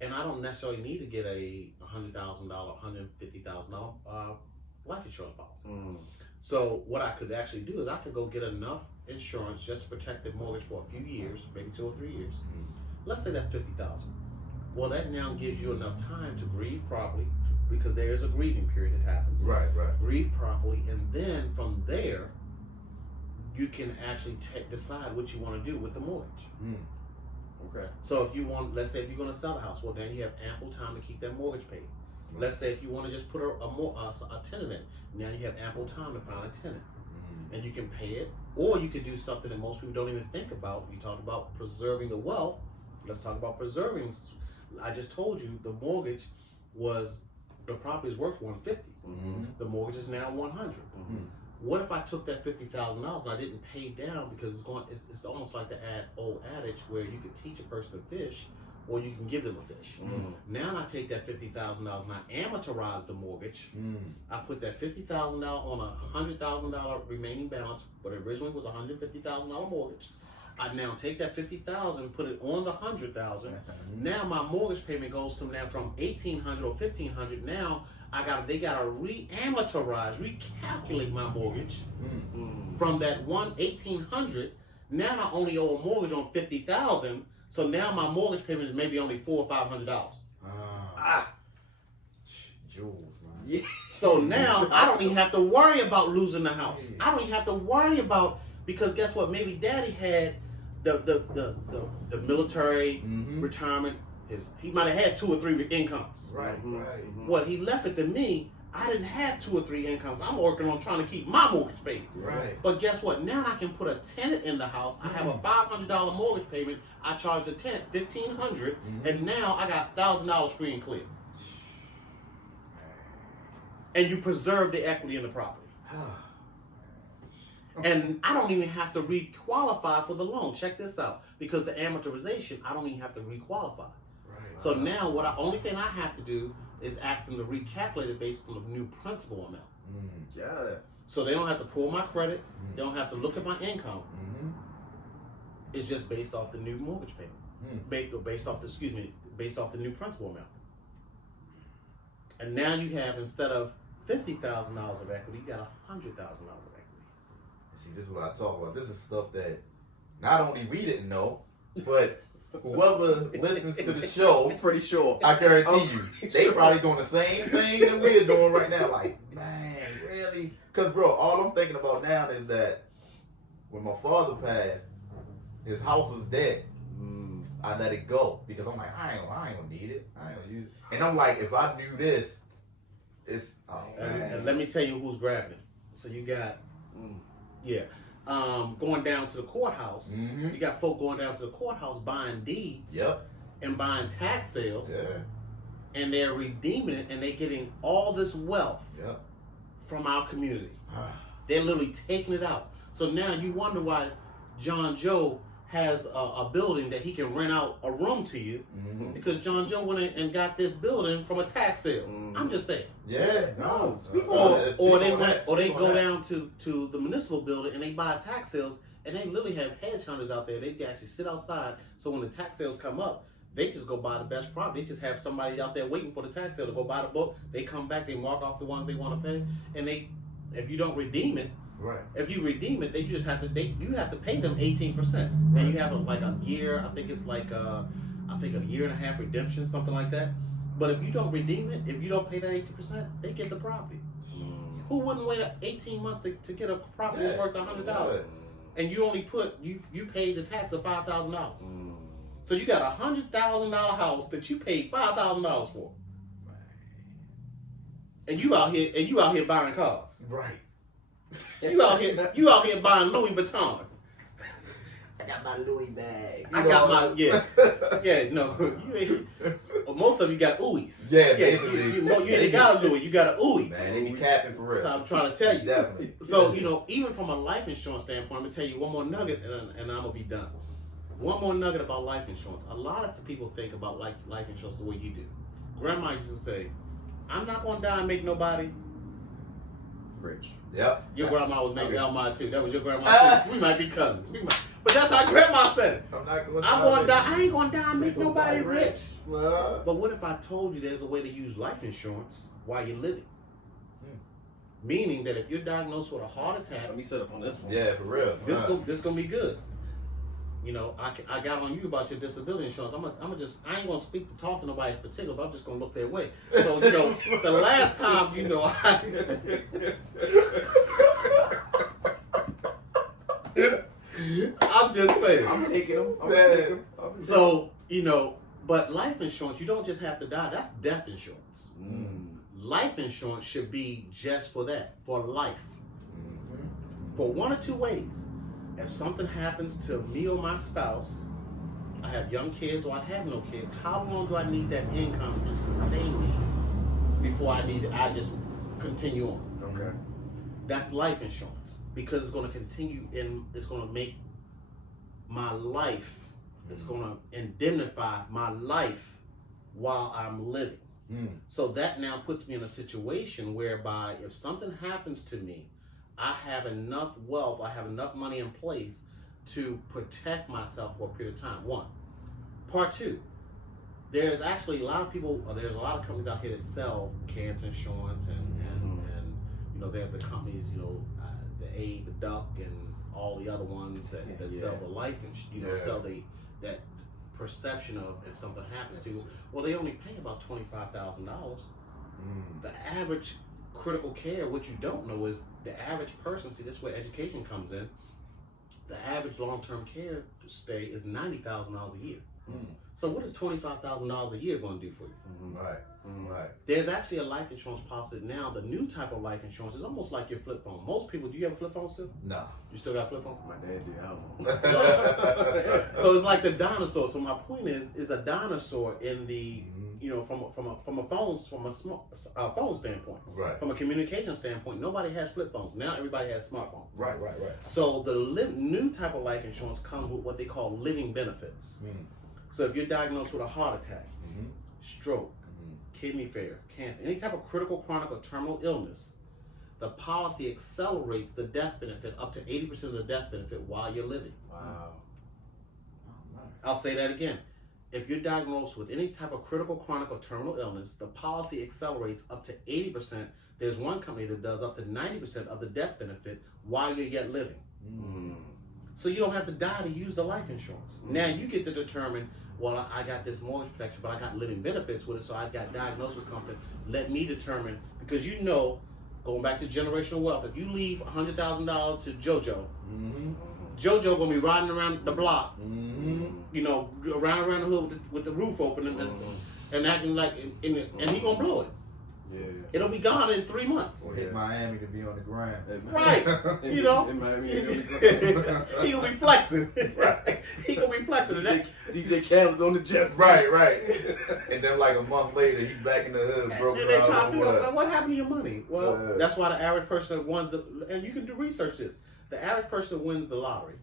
And I don't necessarily need to get a $100,000, $150,000 life insurance policy. So what I could actually do is I could go get enough insurance just to protect the mortgage for a few years, maybe 2 or 3 years. Let's say that's $50,000. Well, that now gives you enough time to grieve properly, because there is a grieving period that happens. Right. Grieve properly, and then from there, you can actually decide what you want to do with the mortgage. Okay. So if you want, let's say if you're going to sell the house, well, then you have ample time to keep that mortgage paid. Let's say if you want to just put a tenant in, now you have ample time to find a tenant, and you can pay it, or you could do something that most people don't even think about. You talk about preserving the wealth. Let's talk about preserving. I just told you the mortgage the property is worth $150. The mortgage is now $100. What if I took that $50,000 and I didn't pay down, because it's almost like the old adage where you could teach a person to fish, or you can give them a fish. Now I take that $50,000 and I amortize the mortgage. I put that $50,000 on a $100,000 remaining balance, but originally was a $150,000 mortgage. I now take that $50,000, put it on the $100,000. Now my mortgage payment goes to now from $1,800 or $1,500. Now they gotta recalculate my mortgage from that $1,800. Now I only owe a mortgage on $50,000. So now my mortgage payment is maybe only $400 or $500. Jules, man. Yes. So now I don't even have to worry about losing the house. I don't even have to worry about, because guess what? Maybe Daddy had the military retirement. He might have had 2 or 3 incomes. Right. What he left it to me. I didn't have 2 or 3 incomes. I'm working on trying to keep my mortgage paid. Right. But guess what? Now I can put a tenant in the house. I have a $500 mortgage payment. I charge the tenant $1,500, and now I got $1,000 free and clear. And you preserve the equity in the property. And I don't even have to re-qualify for the loan. Check this out. Because the amortization, I don't even have to re-qualify. Right. So now only thing I have to do is ask them to recalculate it based on the new principal amount. Yeah. So they don't have to pull my credit. They don't have to look at my income. It's just based off the new mortgage payment. Based off the new principal amount. And now you have, instead of $50,000 of equity, you got $100,000 of equity. See, this is what I talk about. This is stuff that not only we didn't know, but whoever listens to the show, I'm pretty sure. I guarantee you, they probably doing the same thing that we're doing right now. Like, man, really? Because, bro, all I'm thinking about now is that when my father passed, his house was dead. I let it go because I'm like, I ain't gonna need it. I ain't gonna use it. And I'm like, if I knew this, it's and let me tell you who's grabbing it. So you got, going down to the courthouse. You got folk going down to the courthouse buying deeds. And buying tax sales. And they're redeeming it, and they're getting all this wealth from our community. They're literally taking it out. So now you wonder why John Joe has a building that he can rent out a room to you, because John Joe went in and got this building from a tax sale. I'm just saying. Or they go down to the municipal building and they buy tax sales, and they literally have hedge hunters out there. They actually sit outside, so when the tax sales come up, they just go buy the best property. They just have somebody out there waiting for the tax sale to go buy the book. They come back, they mark off the ones they want to pay, and if you don't redeem it, if you redeem it, you have to pay them 18%. And you have a year. I think it's a year and a half redemption, something like that. But if you don't redeem it, if you don't pay that 18%, they get the property. Who wouldn't wait 18 months to get a property that's worth $100? And you only you paid the tax of $5,000. So you got a $100,000 house that you paid $5,000 for. And you out here buying cars. Right. You out here buying Louis Vuitton. I got my Louis bag. Most of you got Ouies. You ain't got a Louis, you got a Ouie. Man, they be capping for real. So I'm trying to tell you. Definitely. So, even from a life insurance standpoint, I'm gonna tell you one more nugget, and I'm gonna be done. One more nugget about life insurance. A lot of people think about life insurance the way you do. Grandma used to say, "I'm not gonna die and make nobody rich." Yep. Your grandma was making Elma too. That was your grandma too. We might be cousins. But that's how grandma said it. I ain't gonna die and make nobody rich. But what if I told you there's a way to use life insurance while you're living? Meaning that if you're diagnosed with a heart attack, let me set up on this one. Yeah, for real. This gonna be good. I got on you about your disability insurance. I ain't gonna speak to talk to nobody in particular, but I'm just gonna look their way. So the last time I'm just saying. I'm taking them. So but life insurance, you don't just have to die. That's death insurance. Life insurance should be just for that, for life, for one or two ways. If something happens to me or my spouse, I have young kids or I have no kids, how long do I need that income to sustain me before I just continue on? Okay. That's life insurance, because it's going to continue it's going to make my life, it's going to indemnify my life while I'm living. So that now puts me in a situation whereby if something happens to me, I have enough wealth, I have enough money in place to protect myself for a period of time. One. Part two, there's actually a lot of companies out here that sell cancer insurance and they have the companies, the A, the Duck, and all the other ones that sell the life insurance, sell that perception of if something happens to you. Well, they only pay about $25,000. The average critical care, what you don't know is the average person, see, this is where education comes in. The average long-term care stay is $90,000 a year. So what is $25,000 a year going to do for you? Right. There's actually a life insurance policy now. The new type of life insurance is almost like your flip phone. Most people, do you have a flip phone still? No. You still got a flip phone? My dad did. I don't know. So it's like the dinosaur. So my point is a dinosaur in the from a phone standpoint. Right. From a communication standpoint, nobody has flip phones. Now everybody has smartphones. Right. So the new type of life insurance comes with what they call living benefits. So if you're diagnosed with a heart attack, stroke, kidney failure, cancer, any type of critical, chronic, or terminal illness, the policy accelerates the death benefit up to 80% of the death benefit while you're living. Wow. I'll say that again. If you're diagnosed with any type of critical, chronic, or terminal illness, the policy accelerates up to 80%. There's one company that does up to 90% of the death benefit while you're yet living. So you don't have to die to use the life insurance. Now you get to determine, well, I got this mortgage protection, but I got living benefits with it, so I got diagnosed with something. Let me determine, because going back to generational wealth, if you leave $100,000 to JoJo, JoJo gonna be riding around the block, around the hood with the roof open and acting like, and he gonna blow it. Yeah. It'll be gone in 3 months. Or hit Miami to be on the ground. Right. In Miami, he gonna be flexing. Right. He gonna be flexing. DJ Khaled on the Jets. Right. And then like a month later, he's back in the hood, broken And they try to out. figure out what happened to your money. Well, that's why the average person that wins and you can do research this. The average person that wins the lottery,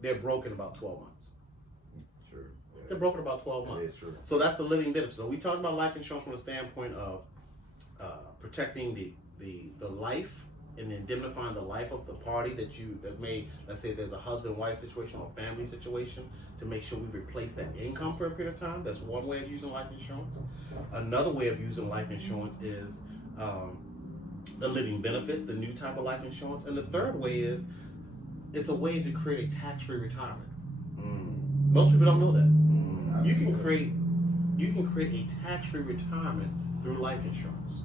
they're broke in about 12 months. True. They're broke in about 12 months. That is true. So that's the living benefit. So we talk about life insurance from the standpoint of protecting the life and indemnifying the life of the party that may, let's say there's a husband-wife situation or family situation, to make sure we replace that income for a period of time. That's one way of using life insurance. Another way of using life insurance is the living benefits, the new type of life insurance. And the third way is it's a way to create a tax-free retirement. Most people don't know that. You can create a tax-free retirement through life insurance.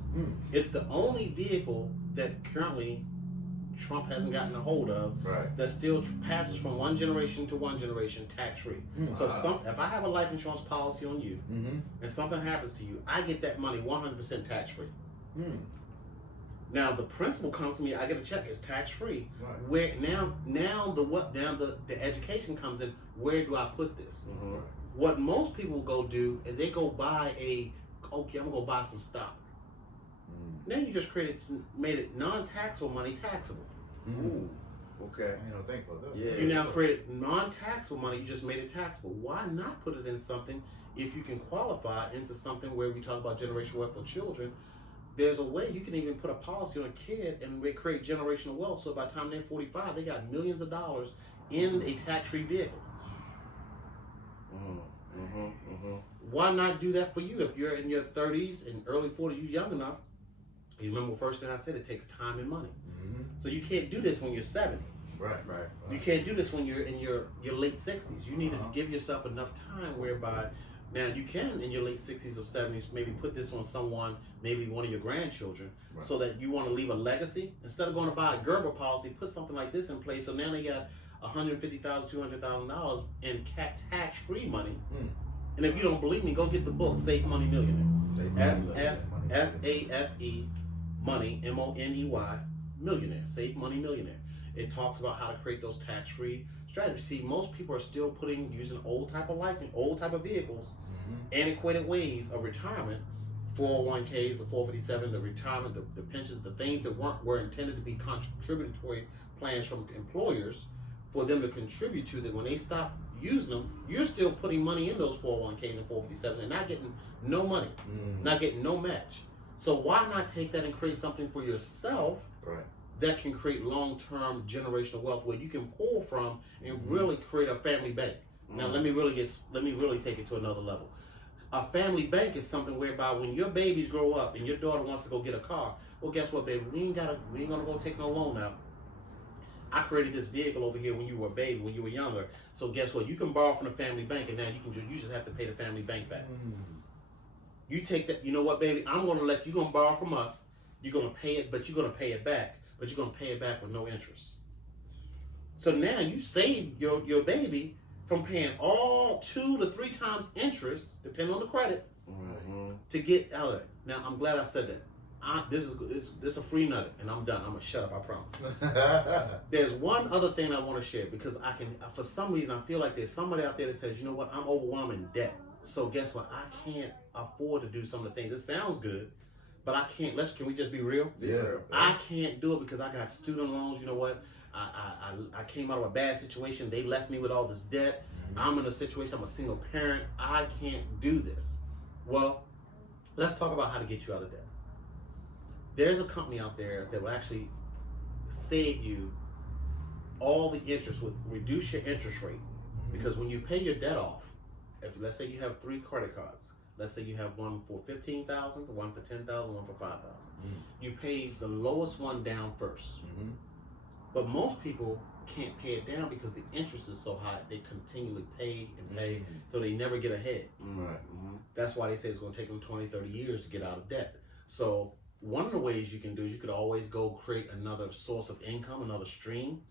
It's the only vehicle that currently Trump hasn't gotten a hold of that still passes from one generation to one generation tax-free. So if I have a life insurance policy on you and something happens to you, I get that money 100% tax-free. Now the principal comes to me, I get a check, it's tax-free. Where now the education comes in, where do I put this? What most people go do is they go buy I'm gonna go buy some stock. Now you just made it non-taxable money taxable. Ooh, okay. I don't think about that. Yeah. You now created non-taxable money, you just made it taxable. Why not put it in something, if you can qualify into something where we talk about generational wealth for children? There's a way you can even put a policy on a kid and they create generational wealth. So by the time they're 45, they got millions of dollars in a tax-free vehicle. Why not do that for you? If you're in your 30s and early 40s, you're young enough. You remember the first thing I said, it takes time and money. So you can't do this when you're 70. Right. You can't do this when you're in your late 60s. You need to give yourself enough time whereby now you can, in your late 60s or 70s, maybe put this on someone, maybe one of your grandchildren, so that you want to leave a legacy. Instead of going to buy a Gerber policy, put something like this in place. So now they got $150,000, $200,000 in tax-free money. And if you don't believe me, go get the book, Safe Money Millionaire. SAFE Money, MONEY, Millionaire. Safe Money Millionaire. It talks about how to create those tax-free strategies. See, most people are still using old type of life and old type of vehicles, antiquated ways of retirement, 401ks, the 457, the retirement, the pensions, the things that were intended to be contributory plans from employers for them to contribute to, that when they stop using them, you're still putting money in those 401ks and 457 and not getting no money, not getting no match. So why not take that and create something for yourself that can create long-term generational wealth where you can pull from and really create a family bank? Now let me really take it to another level. A family bank is something whereby when your babies grow up and your daughter wants to go get a car, well, guess what, baby? We ain't gonna go take no loan out. I created this vehicle over here when you were a baby, when you were younger. So guess what? You can borrow from the family bank, and now you just have to pay the family bank back. You take that. You know what, baby? I'm gonna let you borrow from us, You're gonna pay it, but you're gonna pay it back. But you're gonna pay it back with no interest. So now you save your baby from paying all 2 to 3 times interest, depending on the credit, to get out of it. Now I'm glad I said that. This is a free nugget, and I'm done. I'm gonna shut up. I promise. There's one other thing I want to share because I can, for some reason, I feel like there's somebody out there that says, you know what, I'm overwhelmed in debt. So guess what? I can't afford to do some of the things. It sounds good, but I can't. Can we just be real? Yeah. I can't do it because I got student loans. You know what? I came out of a bad situation. They left me with all this debt. I'm in a situation. I'm a single parent. I can't do this. Well, let's talk about how to get you out of debt. There's a company out there that will actually save you all the interest, will reduce your interest rate. Because when you pay your debt off, if let's say you have 3 credit cards, let's say you have one for $15,000, one for $10,000, one for $5,000. You pay the lowest one down first. But most people can't pay it down because the interest is so high. They continually pay and pay, so they never get ahead. That's why they say it's going to take them 20, 30 years to get out of debt. So one of the ways you can do is you could always go create another source of income, another stream.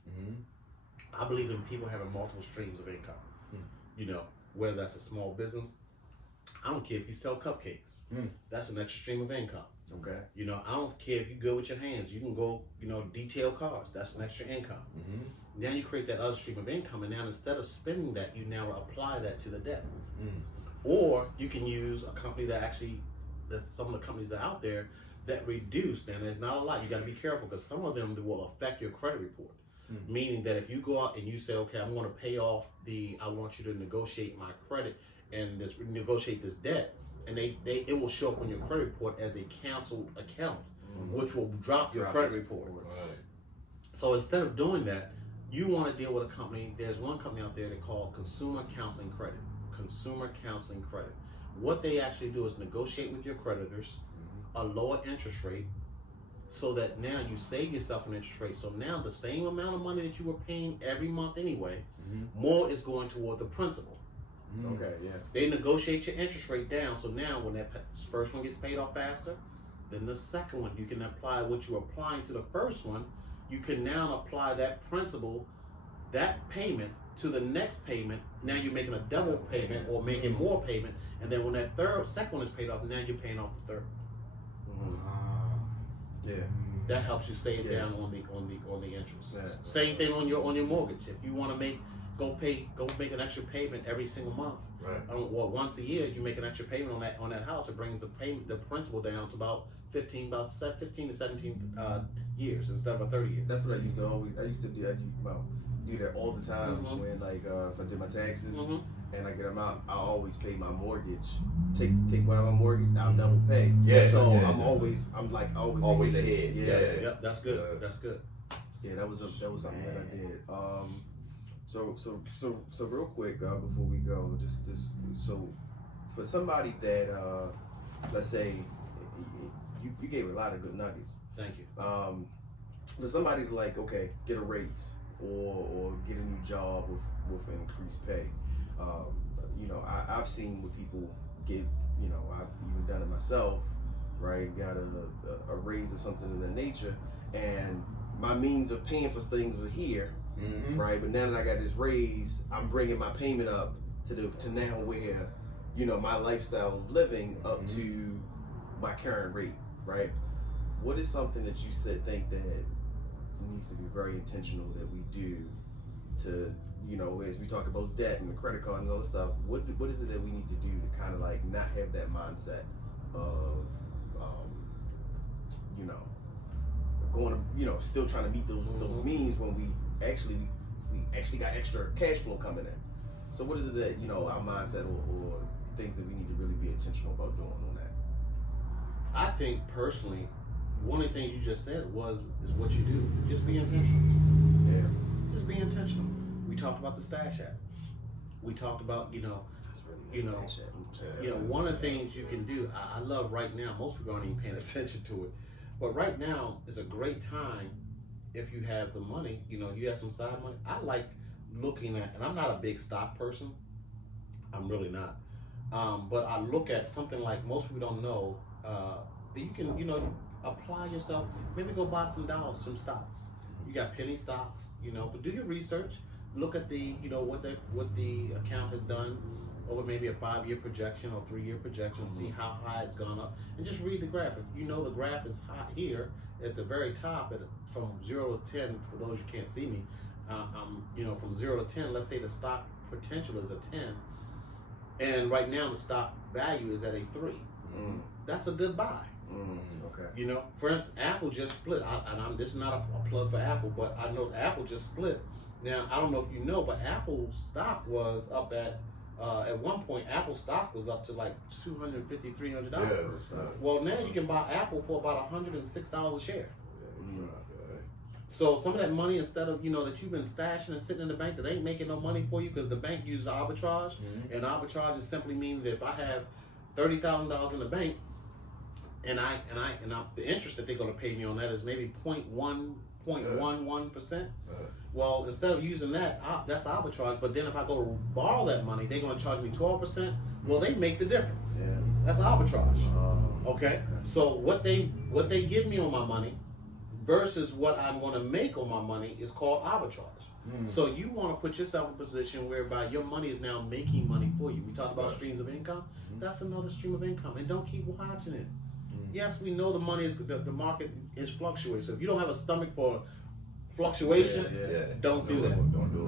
I believe in people having multiple streams of income. You know, whether that's a small business. I don't care if you sell cupcakes. That's an extra stream of income. Okay. You know, I don't care if you go with your hands. You can go, you know, detail cars. That's an extra income. Now you create that other stream of income, and now instead of spending that, you now apply that to the debt. Or you can use a company that actually, there's some of the companies that are out there that reduce. Now there's not a lot. You got to be careful because some of them will affect your credit report. Meaning that if you go out and you say, okay, I'm going to pay off I want you to negotiate my credit and negotiate this debt, and it will show up on your credit report as a canceled account, which will drop your credit report. So instead of doing that, you want to deal with a company. There's one company out there they call Consumer Counseling Credit. Consumer Counseling Credit. What they actually do is negotiate with your creditors a lower interest rate, so that now you save yourself an interest rate. So now the same amount of money that you were paying every month anyway, more is going toward the principal. Okay, yeah. They negotiate your interest rate down. So now when that first one gets paid off faster, then the second one, you can apply what you're applying to the first one. You can now apply that principal, that payment, to the next payment. Now you're making a double payment or making more payment. And then when that second one is paid off, now you're paying off the third. Yeah. That helps you save down on the interest. Yeah. Same thing on your mortgage. If you want to go make an extra payment every single month. Well, once a year you make an extra payment on that house. It brings the principal down to about 15 to 17 years instead of a 30 years. That's what I used to do. Do that all the time when if I did my taxes and I get them out, I always pay my mortgage. Take one of my mortgage, I'll double pay. I'm always ahead. Yep, that's good. That's good. Yeah, that was something that I did. So real quick, before we go, just so for somebody that let's say you gave a lot of good nuggets. Thank you. For somebody to get a raise or get a new job with increased pay. I've seen what people get. I've even done it myself. Right, got a raise or something of that nature, and my means of paying for things was here. Right, but now that I got this raise, I'm bringing my payment up to now where my lifestyle of living up to my current rate. Right, what is something that you think that needs to be very intentional that we do to as we talk about debt and the credit card and all this stuff, what is it that we need to do to kind of not have that mindset of going to still trying to meet those means when we actually got extra cash flow coming in. So what is it that our mindset or things that we need to really be intentional about doing on that? I think personally, one of the things you just said is what you do. Just be intentional. Yeah. Just be intentional. We talked about the stash app. We talked about one of the things you can do. I love right now. Most people aren't even paying attention to it, but right now is a great time if you have the money. You have some side money. I like looking at, and I'm not a big stock person. I'm really not. But I look at something like most people don't know. You can apply yourself. Maybe go buy some dollars, some stocks. You got penny stocks, but do your research. Look at the, what the account has done over maybe a 5-year projection or 3-year projection. See how high it's gone up, and just read the graph. If you know the graph is high here at the very top, from 0 to 10. For those who can't see me, from 0 to 10. Let's say the stock potential is a 10, and right now the stock value is at a 3. That's a good buy. Okay. For instance, Apple just split. This is not a plug for Apple, but I know Apple just split. Now, I don't know if you know, but Apple's stock was up at one point, Apple stock was up to like $250, $300. Yeah, well, now you can buy Apple for about $106 a share. Yeah, So some of that money, instead of, that you've been stashing and sitting in the bank that ain't making no money for you because the bank uses arbitrage, and arbitrage is simply meaning that if I have $30,000 in the bank, and the interest that they're going to pay me on that is maybe 0.11%. Well, instead of using that, that's arbitrage. But then if I go to borrow that money, they're going to charge me 12%. Well, they make the difference. Yeah. That's arbitrage. Okay. So what they give me on my money versus what I'm going to make on my money is called arbitrage. So you want to put yourself in a position whereby your money is now making money for you. We talked about streams of income. That's another stream of income, and don't keep watching it. Yes, we know the money is the market is fluctuating. So if you don't have a stomach for fluctuation, don't do that.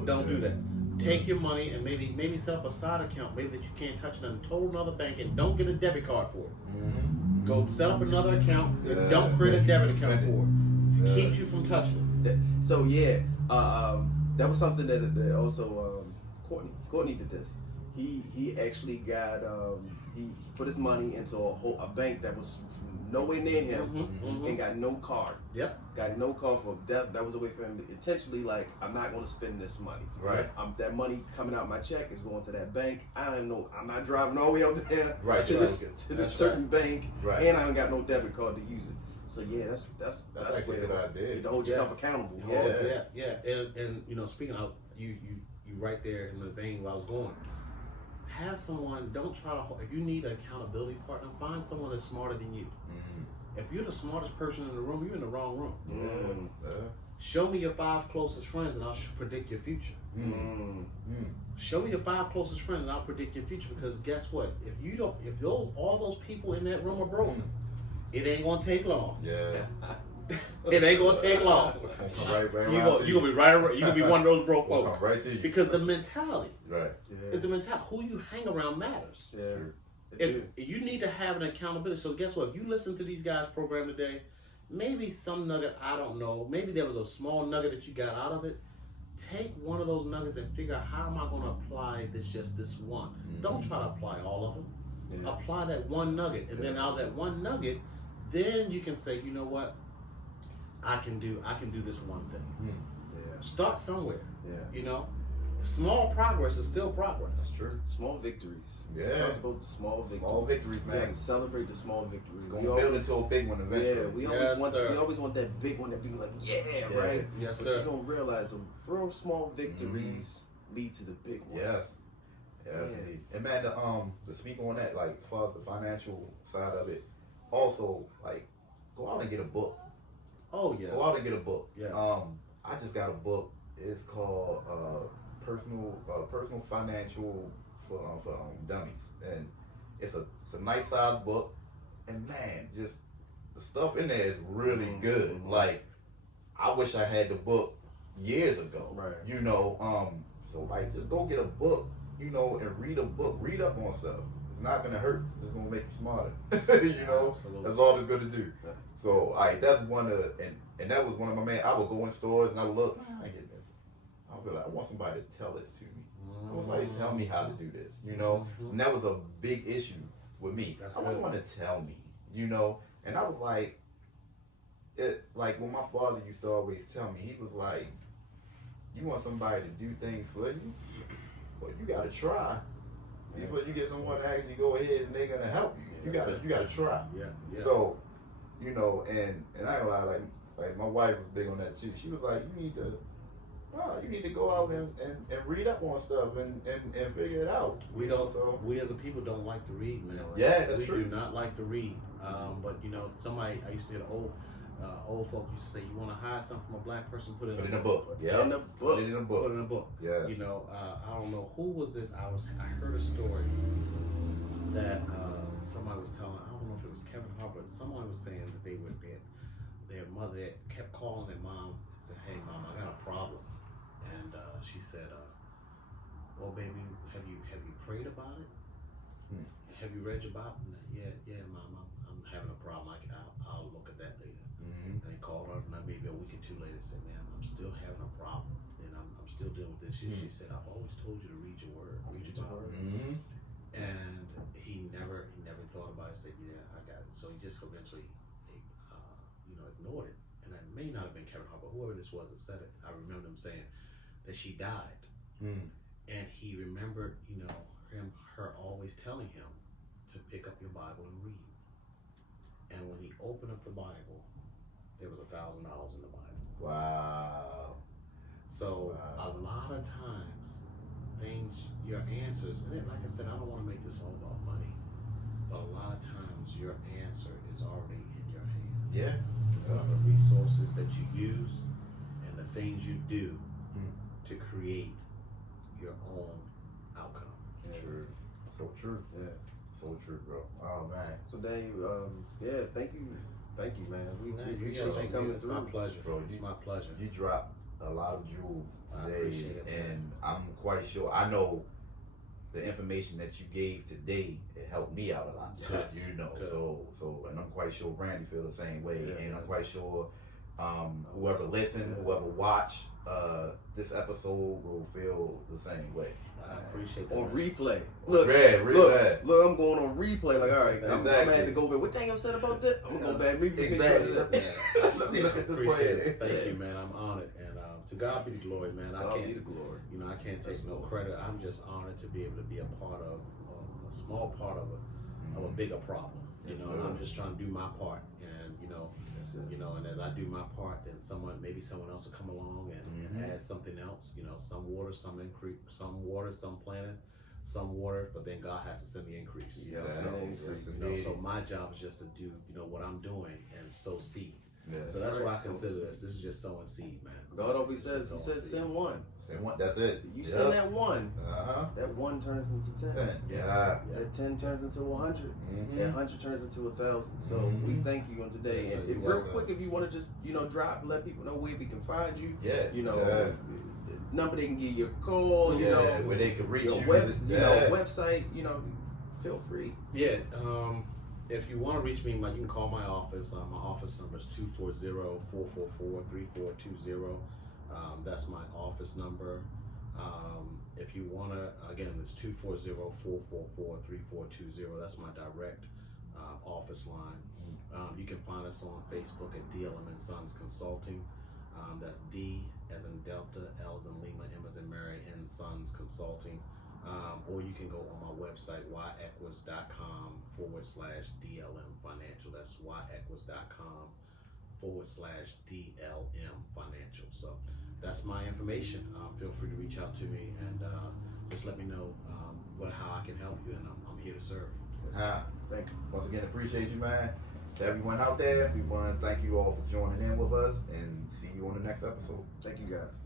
Don't do that. Take your money and maybe set up a side account, maybe that you can't touch it, and total another bank, and don't get a debit card for it. Go set up another account and don't create a debit account for it. It keeps you from touching it. So that was something that also Courtney did this. He actually got he put his money into a bank that was nowhere near him and got no card. Got no card for that was a way for him to intentionally, like, I'm not going to spend this money. Right. That money coming out my check is going to that bank. I'm not driving all the way up there to this certain bank, and I ain't got no debit card to use it. So that's actually a good idea. To hold yourself accountable. And speaking of you right there in the vein where I was going. Have someone. Don't try to. If you need an accountability partner, find someone that's smarter than you. If you're the smartest person in the room, you're in the wrong room. Show me your 5 closest friends, and I'll predict your future. Show me your 5 closest friends, and I'll predict your future. Because guess what? If all those people in that room are broke, it ain't gonna take long. It ain't gonna take long. You're gonna be one of those broke folks. Right to you. Because the mentality. Right. The mentality. Who you hang around matters. If you need to have an accountability. So guess what? If you listen to these guys' program today, maybe some nugget, I don't know, maybe there was a small nugget that you got out of it. Take one of those nuggets and figure out, how am I going to apply this one. Don't try to apply all of them. Apply that one nugget, and then out of that one nugget, then you can say, you know what, I can do this one thing. Start somewhere. Small progress is still progress. That's true. Small victories. Talk about the small victories. Small victories, man. Yeah, celebrate the small victories. It's going to build into a big one eventually. We always want that big one that be like, right? Yes, but sir. you don't realize the real small victories lead to the big ones. Yes, indeed. And man, to speak on that, like, as far as the financial side of it, also, like, go out and get a book. Oh, yes. Go out and get a book. Yes. I just got a book. It's called Personal Financial for Dummies, and it's a nice size book, and man, just the stuff in there is really good. Like, I wish I had the book years ago. Right. So like, just go get a book, and read a book. Read up on stuff. It's not gonna hurt. It's just gonna make you smarter. Absolutely. That's all it's gonna do. So that's one of and that was one of my man. I would go in stores and I would look, I get this. I'll be like, I want somebody to tell this to me. I want somebody to tell me how to do this, And that was a big issue with me. I just want to tell me, And I was like, like when my father used to always tell me, he was like, you want somebody to do things for you, but you gotta try. Before you get someone to actually go ahead and they're gonna help you. You gotta try. So, and I ain't gonna lie, like my wife was big on that too. She was like, you need to No, you need to go out and read up on stuff and figure it out. We don't. So. We as a people don't like to read, man. Yeah, that's we true. We do not like to read. But you know, I used to hear old folks used to say, you want to hide something from a black person, put it in a book. Yeah, in a book. Put it in a book. Put it in a book. Yes. You know, I don't know who was this. I heard a story that somebody was telling. I don't know if it was Kevin Hart, but someone was saying that their mother kept calling their mom and said, "Hey, mom, I got a problem." And she said, "Well, baby, have you prayed about it? Have you read your Bible?" Yeah, mom, I'm having a problem. I'll look at that later. And he called her maybe a week or two later and said, "Man, I'm still having a problem, and I'm still dealing with this." She said, "I've always told you to read your word, read your Bible." And he never thought about it. Said, "Yeah, I got it." So he just eventually, ignored it. And that may not have been Kevin Hart, but whoever this was that said it, I remember him saying that she died, and he remembered, her always telling him to pick up your Bible and read. And when he opened up the Bible, there was $1,000 in the Bible. Wow. So a lot of times, your answers, and like I said, I don't want to make this all about money, but a lot of times your answer is already in your hand. Yeah. The resources that you use and the things you do to create your own outcome. Yeah. True. So true. Yeah. So true, bro. Oh man. So Daniel, thank you, man. We appreciate you Thank coming It's through. my pleasure, bro. It's You- my pleasure. You dropped a lot of jewels I today, appreciate it, man. and I'm quite sure. I know the information that you gave today, it helped me out a lot. Yes. Good. So, and I'm quite sure Randy feel the same way, Yeah, and I'm quite sure whoever listen, whoever watch this episode will feel the same way. I appreciate that. On man. replay. Look, Red. look, I'm going on replay. Like, all right, I'm Exactly. gonna have to go back. What Daniel said about that? I'm gonna go back. Exactly. Let me look at this Appreciate bread. it. Thank you, man. I'm honored, and to God be the glory, man. God be the glory. I can't take no credit. I'm just honored to be able to be a part of a small part of a bigger problem. Yes, And sir. I'm just trying to do my part, and That's it. and as I do my part, then maybe someone else will come along and add something else. Some water, some increase, some water, some planting, some water, but then God has to send the increase. Yes, So, yes, so my job is just to do what I'm doing and sow seed. Yes. So that's what I right. consider this. This is just sowing seed, man. God always says, He Just said, sowing seed. send one. Say one. That's it. You send that one, Uh-huh. that one turns into 10. Yeah. That 10 turns into 100. Mhm. That 100 turns into 1,000. So Mhm. we thank you on today. Yes, And sir. if, Yes, real sir. quick, if you want to just drop, let people know where we can find you. Yeah. The number they can give you a call. where they can reach your you. website. Feel free. Yeah. If you want to reach me, you can call my office. My office number is 240-444-3420. That's my office number. If you want to, again, it's 240-444-3420. That's my direct office line. You can find us on Facebook at DLM and Sons Consulting. That's D as in Delta, L as in Lima, M as in Mary, and Sons Consulting. Or you can go on my website, yequus.com/DLM Financial. That's yequus.com/DLM Financial. So that's my information. Feel free to reach out to me and just let me know how I can help you, and I'm here to serve. Thank you. Once again, appreciate you, man. To everyone out there, we want to thank you all for joining in with us, and see you on the next episode. Thank you, guys.